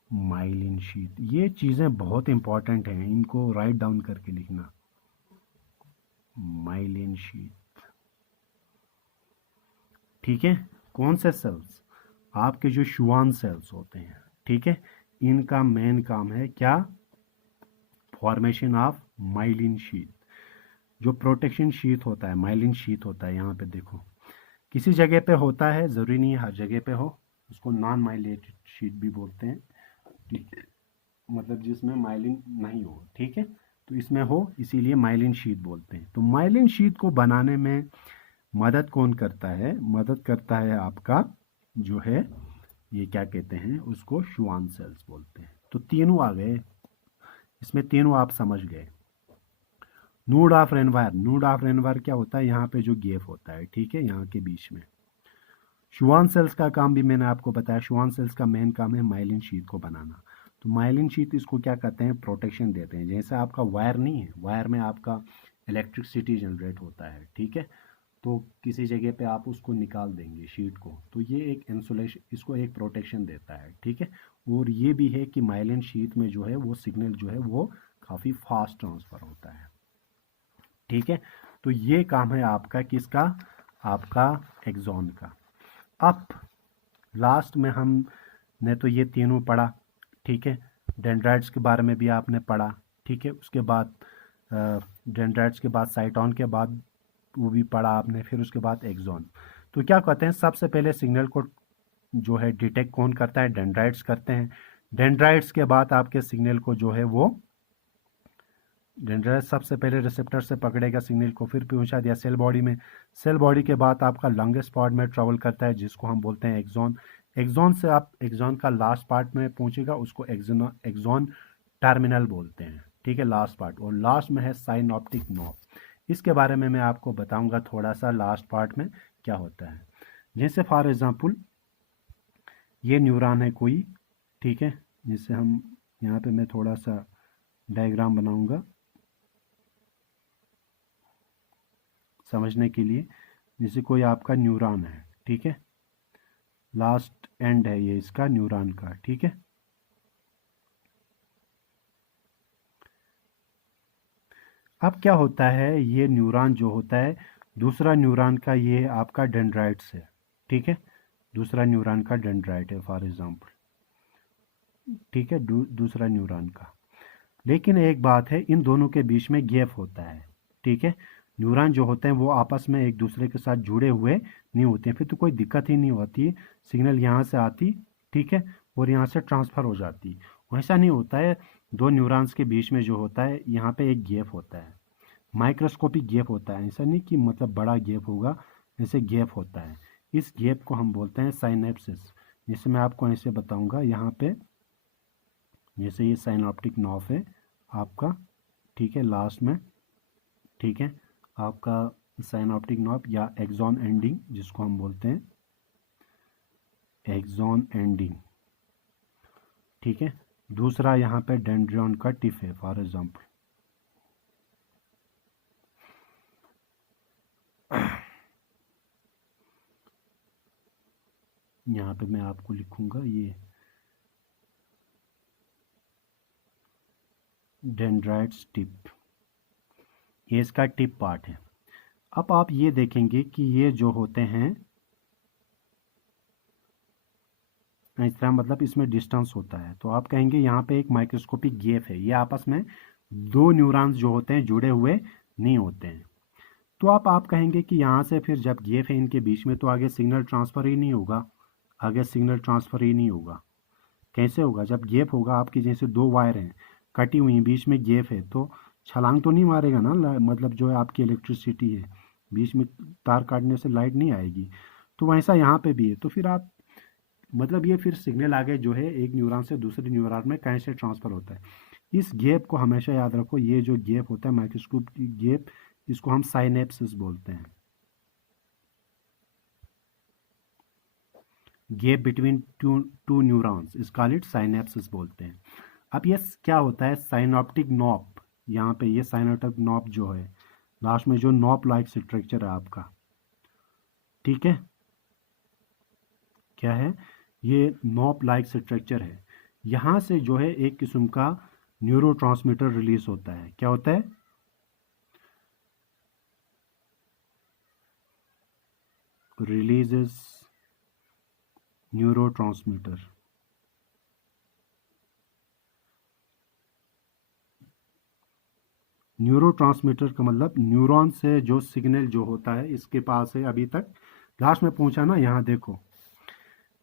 myelin sheath. ये चीज़ें बहुत इंपॉर्टेंट हैं, इनको राइट डाउन करके लिखना। माइलिन शीथ, ठीक है। कौन से सेल्स? आपके जो शुवान सेल्स होते हैं, ठीक है, इनका मेन काम है क्या? Formation of myelin sheath. जो प्रोटेक्शन शीथ होता है, माइलिन शीथ होता है, यहाँ पे देखो किसी जगह पे होता है, ज़रूरी नहीं है हर जगह पे हो, उसको नॉन माइलेटेड शीथ भी बोलते हैं, ठीक है, मतलब जिसमें माइलिन नहीं हो, ठीक है। तो इसमें हो, इसीलिए माइलिन शीथ बोलते हैं। तो माइलिन शीथ को बनाने में मदद कौन करता है? मदद करता है आपका जो है, ये क्या कहते हैं उसको, शुवान सेल्स बोलते हैं। तो तीनों आ गए इसमें, तीनों आप समझ गए। नूड ऑफ रेनवायर, नूड ऑफ रेनवायर क्या होता है? यहाँ पे जो गैप होता है, ठीक है, यहाँ के बीच में। शुवान सेल्स का काम भी मैंने आपको बताया, शुवान सेल्स का मेन काम है माइलिन शीथ को बनाना। तो माइलिन शीथ इसको क्या कहते हैं? प्रोटेक्शन देते हैं। जैसे आपका वायर नहीं है, वायर में आपका इलेक्ट्रिसिटी जनरेट होता है, ठीक है, तो किसी जगह पे आप उसको निकाल देंगे शीट को, तो ये एक इंसुलेशन, इसको एक प्रोटेक्शन देता है, ठीक है। और ये भी है कि माइलिन शीथ में जो है वो सिग्नल जो है वो काफ़ी फास्ट ट्रांसफ़र होता है, ठीक है। तो ये काम है आपका किसका? आपका एक्सॉन का। अब लास्ट में हमने तो ये तीनों पढ़ा, ठीक है। डेंड्राइट्स के बारे में भी आपने पढ़ा, ठीक है। उसके बाद डेंड्राइट्स के बाद साइटोन के बाद वो भी पढ़ा आपने, फिर उसके बाद एक्सॉन। तो क्या कहते हैं, सबसे पहले सिग्नल को जो है डिटेक्ट कौन करता है? डेंड्राइट्स करते हैं। डेंड्राइट्स के बाद आपके सिग्नल को जो है वो, डेंड्राइट्स सबसे पहले रिसेप्टर से पकड़ेगा सिग्नल को, फिर पहुंचा दिया सेल बॉडी में। सेल बॉडी के बाद आपका लॉन्गेस्ट पार्ट में ट्रेवल करता है, जिसको हम बोलते हैं एक्सॉन। एक्सॉन से आप एक्सॉन का लास्ट पार्ट में पहुंचेगा, उसको एक्सॉन टर्मिनल बोलते हैं, ठीक है, लास्ट पार्ट। और लास्ट में है साइनॉप्टिक नॉब। इसके बारे में मैं आपको बताऊंगा थोड़ा सा लास्ट पार्ट में क्या होता है। जैसे फॉर एग्जांपल ये न्यूरॉन है कोई, ठीक है, जिससे हम यहाँ पे मैं थोड़ा सा डायग्राम बनाऊंगा समझने के लिए। जैसे कोई आपका न्यूरॉन है, ठीक है, लास्ट एंड है ये इसका न्यूरॉन का, ठीक है। अब क्या होता है, ये न्यूरॉन जो होता है, दूसरा न्यूरॉन का ये आपका डेंड्राइट्स है, ठीक है, दूसरा न्यूरॉन का डेंड्राइट है फॉर एग्जांपल, ठीक है, दूसरा न्यूरॉन का। लेकिन एक बात है, इन दोनों के बीच में गैप होता है, ठीक है। न्यूरॉन जो होते हैं वो आपस में एक दूसरे के साथ जुड़े हुए नहीं होते हैं, फिर तो कोई दिक्कत ही नहीं होती, सिग्नल यहाँ से आती, ठीक है, और यहाँ से ट्रांसफ़र हो जाती। वैसा नहीं होता है, दो न्यूरॉन्स के बीच में जो होता है यहाँ पे एक गैप होता है, माइक्रोस्कोपिक गैप होता है, ऐसा नहीं कि मतलब बड़ा गैप होगा, ऐसे गैप होता है। इस गैप को हम बोलते हैं साइनेप्सिस। जैसे मैं आपको ऐसे बताऊंगा, यहाँ पे जैसे ये साइनॉप्टिक नॉब है आपका, ठीक है, लास्ट में, ठीक है, आपका साइनॉप्टिक नॉब या एक्सॉन एंडिंग जिसको हम बोलते हैं, एक्सॉन एंडिंग, ठीक है। दूसरा यहाँ पे डेंड्रियन का टिप है फॉर एग्जांपल। यहाँ पे मैं आपको लिखूंगा ये डेंड्राइट्स टिप, ये इसका टिप पार्ट है। अब आप ये देखेंगे कि ये जो होते हैं इस तरह, मतलब इसमें डिस्टेंस होता है, तो आप कहेंगे यहाँ पे एक माइक्रोस्कोपिक गैप है, ये आपस में दो न्यूरॉन्स जो होते हैं जुड़े हुए नहीं होते हैं। तो आप कहेंगे कि यहाँ से फिर जब गैप है इनके बीच में तो आगे सिग्नल ट्रांसफ़र ही नहीं होगा, आगे सिग्नल ट्रांसफ़र ही नहीं होगा। कैसे होगा? जब गैप होगा, आपकी जैसे दो वायर हैं कटी हुई हैं, बीच में गैप है, तो छलांग तो नहीं मारेगा ना, मतलब जो है आपकी इलेक्ट्रिसिटी है, बीच में तार काटने से लाइट नहीं आएगी। तो वैसा यहाँ पे भी है, तो फिर आप मतलब ये फिर सिग्नल आगे जो है एक न्यूरॉन से दूसरे न्यूरॉन में कैसे ट्रांसफ़र होता है। इस गैप को हमेशा याद रखो, ये जो गैप होता है माइक्रोस्कोप की गैप, इसको हम साइनेप्सिस बोलते हैं। Gap between two neurons is called it synapsis बोलते हैं। अब ये क्या होता है, साइनॉप्टिक नॉब, यहाँ पे ये साइनॉप्टिक नॉब जो है लास्ट में जो नॉब लाइक स्ट्रक्चर है आपका, ठीक है, क्या है, ये नॉब लाइक स्ट्रक्चर है। यहाँ से जो है एक किस्म का न्यूरोट्रांसमीटर रिलीज होता है। क्या होता है? Releases neurotransmitter. न्यूरोट्रांसमीटर का मतलब न्यूरॉन से जो सिग्नल जो होता है इसके पास है, अभी तक लास्ट में पहुंचा ना, यहाँ देखो,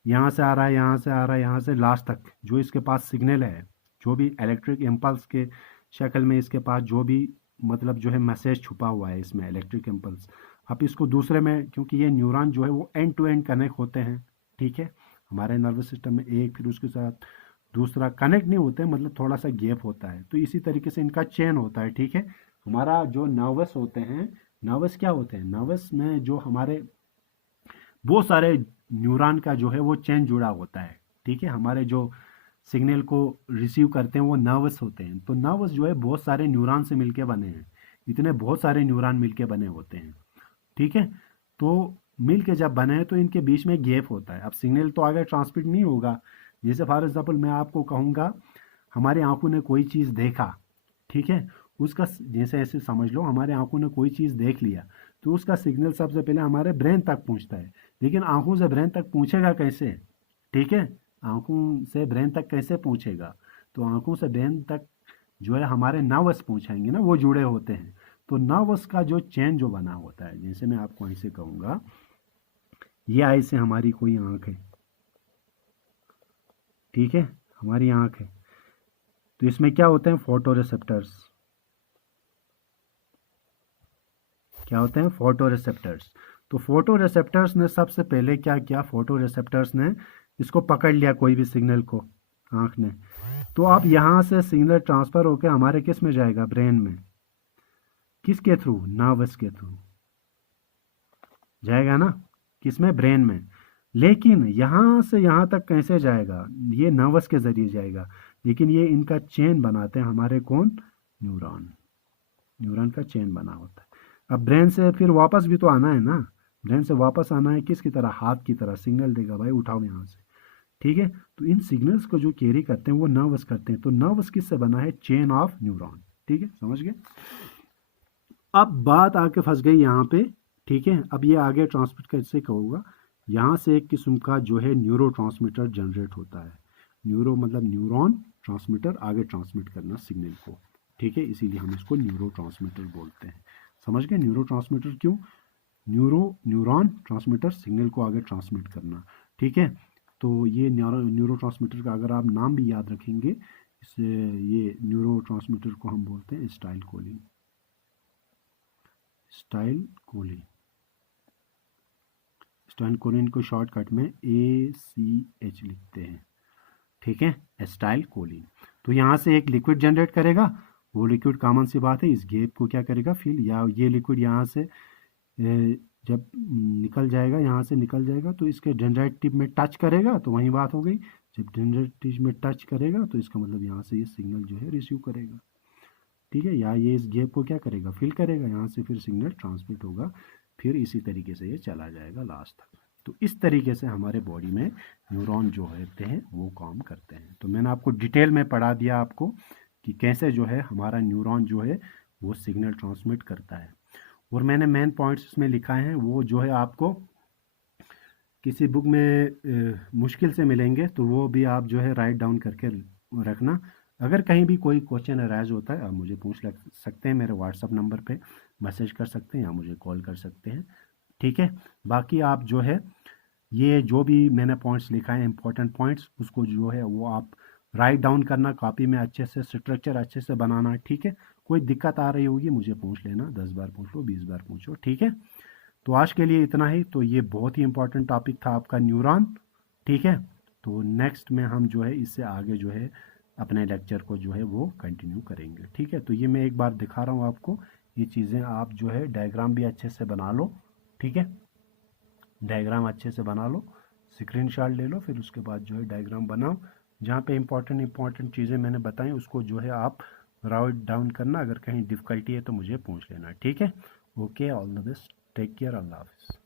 यहाँ से आ रहा है, यहाँ से आ रहा है, यहाँ से लास्ट तक जो इसके पास सिग्नल है, जो भी इलेक्ट्रिक इम्पल्स के शक्ल में इसके पास जो भी मतलब जो है मैसेज छुपा हुआ है इसमें इलेक्ट्रिक इम्पल्स, अब इसको दूसरे में, क्योंकि ये न्यूरॉन जो है वो एंड टू एंड कनेक्ट होते हैं, ठीक है, हमारे नर्वस सिस्टम में एक फिर उसके साथ दूसरा कनेक्ट नहीं होते हैं, मतलब थोड़ा सा गैप होता है, तो इसी तरीके से इनका चेन होता है, ठीक है। हमारा जो नर्वस होते हैं, नर्वस क्या होते हैं, नर्वस में जो हमारे बहुत सारे न्यूरॉन का जो है वो चेन जुड़ा होता है, ठीक है, हमारे जो सिग्नल को रिसीव करते हैं वो नर्वस होते हैं, तो नर्वस जो है बहुत सारे न्यूरॉन से मिलके बने हैं, इतने बहुत सारे न्यूरॉन मिलके बने होते हैं, ठीक है। तो मिल के जब बने हैं तो इनके बीच में गैप होता है, अब सिग्नल तो आगे ट्रांसमिट नहीं होगा। जैसे फॉर एग्जाम्पल मैं आपको कहूँगा, हमारी आंखों ने कोई चीज़ देखा, ठीक है, उसका जैसे ऐसे समझ लो हमारे आंखों ने कोई चीज़ देख लिया, तो उसका सिग्नल सबसे पहले हमारे ब्रेन तक पहुंचता है, लेकिन आंखों से ब्रेन तक पहुंचेगा कैसे, ठीक है, आंखों से ब्रेन तक कैसे पहुंचेगा, तो आंखों से ब्रेन तक जो है हमारे नर्वस पहुंचाएंगे ना, वो जुड़े होते हैं, तो नर्वस का जो चेन जो बना होता है, जैसे मैं आपको ऐसे कहूँगा, ये आई से हमारी कोई आंख है, ठीक है, हमारी आंख है, तो इसमें क्या होते हैं, फोटो रिसेप्टर्स, क्या होते हैं, फोटो रिसेप्टर्स। तो फोटो रिसेप्टर्स ने सबसे पहले क्या किया, फोटो रिसेप्टर्स ने इसको पकड़ लिया कोई भी सिग्नल को, आंख ने, तो अब यहाँ से सिग्नल ट्रांसफर होकर हमारे किस में जाएगा, ब्रेन में, किसके थ्रू, नर्वस के थ्रू जाएगा ना, किसमें, ब्रेन में। लेकिन यहाँ से यहाँ तक कैसे जाएगा, ये नर्वस के जरिए जाएगा, लेकिन ये इनका चेन बनाते हैं हमारे कौन, न्यूरॉन, न्यूरॉन का चेन बना होता है। अब ब्रेन से फिर वापस भी तो आना है ना, ब्रेन से वापस आना है किसकी तरह, हाथ की तरह, सिग्नल देगा भाई उठाओ यहाँ से, ठीक है। तो इन सिग्नल्स को जो कैरी करते हैं वो नर्वस करते हैं, तो नर्वस किससे बना है, चेन ऑफ न्यूरॉन, ठीक है, समझ गए। अब बात आके फंस गई यहाँ पे, ठीक है। अब ये आगे ट्रांसमिट कैसे होगा, यहाँ से एक किस्म का जो है न्यूरो ट्रांसमीटर जनरेट होता है। न्यूरो मतलब न्यूरॉन, ट्रांसमीटर आगे ट्रांसमिट करना सिग्नल को, ठीक है, इसीलिए हम इसको न्यूरो ट्रांसमीटर बोलते हैं। समझ गए न्यूरो ट्रांसमीटर क्यों? न्यूरॉन ट्रांसमीटर सिग्नल को आगे ट्रांसमिट करना, ठीक है। तो ये न्यूरो ट्रांसमीटर का अगर आप नाम भी याद रखेंगे, इससे ये न्यूरो ट्रांसमीटर को हम बोलते हैं स्टाइल कोलिन। स्टाइल कोलिन को शॉर्टकट में ACH लिखते हैं, ठीक है, एस्टाइल कोलिन। तो यहाँ से एक लिक्विड जनरेट करेगा, वो लिक्विड कॉमन सी बात है, इस गैप को क्या करेगा फिल, या ये लिक्विड यहाँ से जब निकल जाएगा, यहाँ से निकल जाएगा तो इसके जनरेटिव में टच करेगा, तो वही बात हो गई। जब जनरेटिव में टच करेगा तो इसका मतलब यहाँ से ये सिग्नल जो है रिसीव करेगा, ठीक है, या ये इस गैप को क्या करेगा फिल करेगा, यहाँ से फिर सिग्नल ट्रांसमिट होगा, फिर इसी तरीके से ये चला जाएगा लास्ट तक। तो इस तरीके से हमारे बॉडी में न्यूरॉन जो होते हैं वो काम करते हैं। तो मैंने आपको डिटेल में पढ़ा दिया आपको कि कैसे जो है हमारा न्यूरॉन जो है वो सिग्नल ट्रांसमिट करता है। और मैंने मेन पॉइंट्स इसमें लिखा है, वो जो है आपको किसी बुक में मुश्किल से मिलेंगे, तो वो भी आप जो है राइट डाउन करके रखना। अगर कहीं भी कोई क्वेश्चन अराइज होता है आप मुझे पूछ सकते हैं, मेरे व्हाट्सअप नंबर पे मैसेज कर सकते हैं या मुझे कॉल कर सकते हैं, ठीक है। बाकी आप जो है ये जो भी मैंने पॉइंट्स लिखा है इंपॉर्टेंट पॉइंट्स, उसको जो है वो आप राइट डाउन करना कॉपी में, अच्छे से स्ट्रक्चर अच्छे से बनाना, ठीक है। कोई दिक्कत आ रही होगी मुझे पूछ लेना, 10 बार पूछ लो, 20 बार पूछो, ठीक है। तो आज के लिए इतना ही। तो ये बहुत ही इंपॉर्टेंट टॉपिक था आपका न्यूरॉन, ठीक है। तो नेक्स्ट में हम जो है इससे आगे जो है अपने लेक्चर को जो है वो कंटिन्यू करेंगे, ठीक है। तो ये मैं एक बार दिखा रहा हूँ आपको, ये चीज़ें आप जो है डायग्राम भी अच्छे से बना लो, ठीक है। डायग्राम अच्छे से बना लो, स्क्रीनशॉट ले लो, फिर उसके बाद जो है डायग्राम बनाओ, जहाँ पे इंपॉर्टेंट चीज़ें मैंने बताई उसको जो है आप राइट डाउन करना। अगर कहीं डिफ़िकल्टी है तो मुझे पूछ लेना, ठीक है। Okay, all the best, take care, अल्लाह हाफिज़।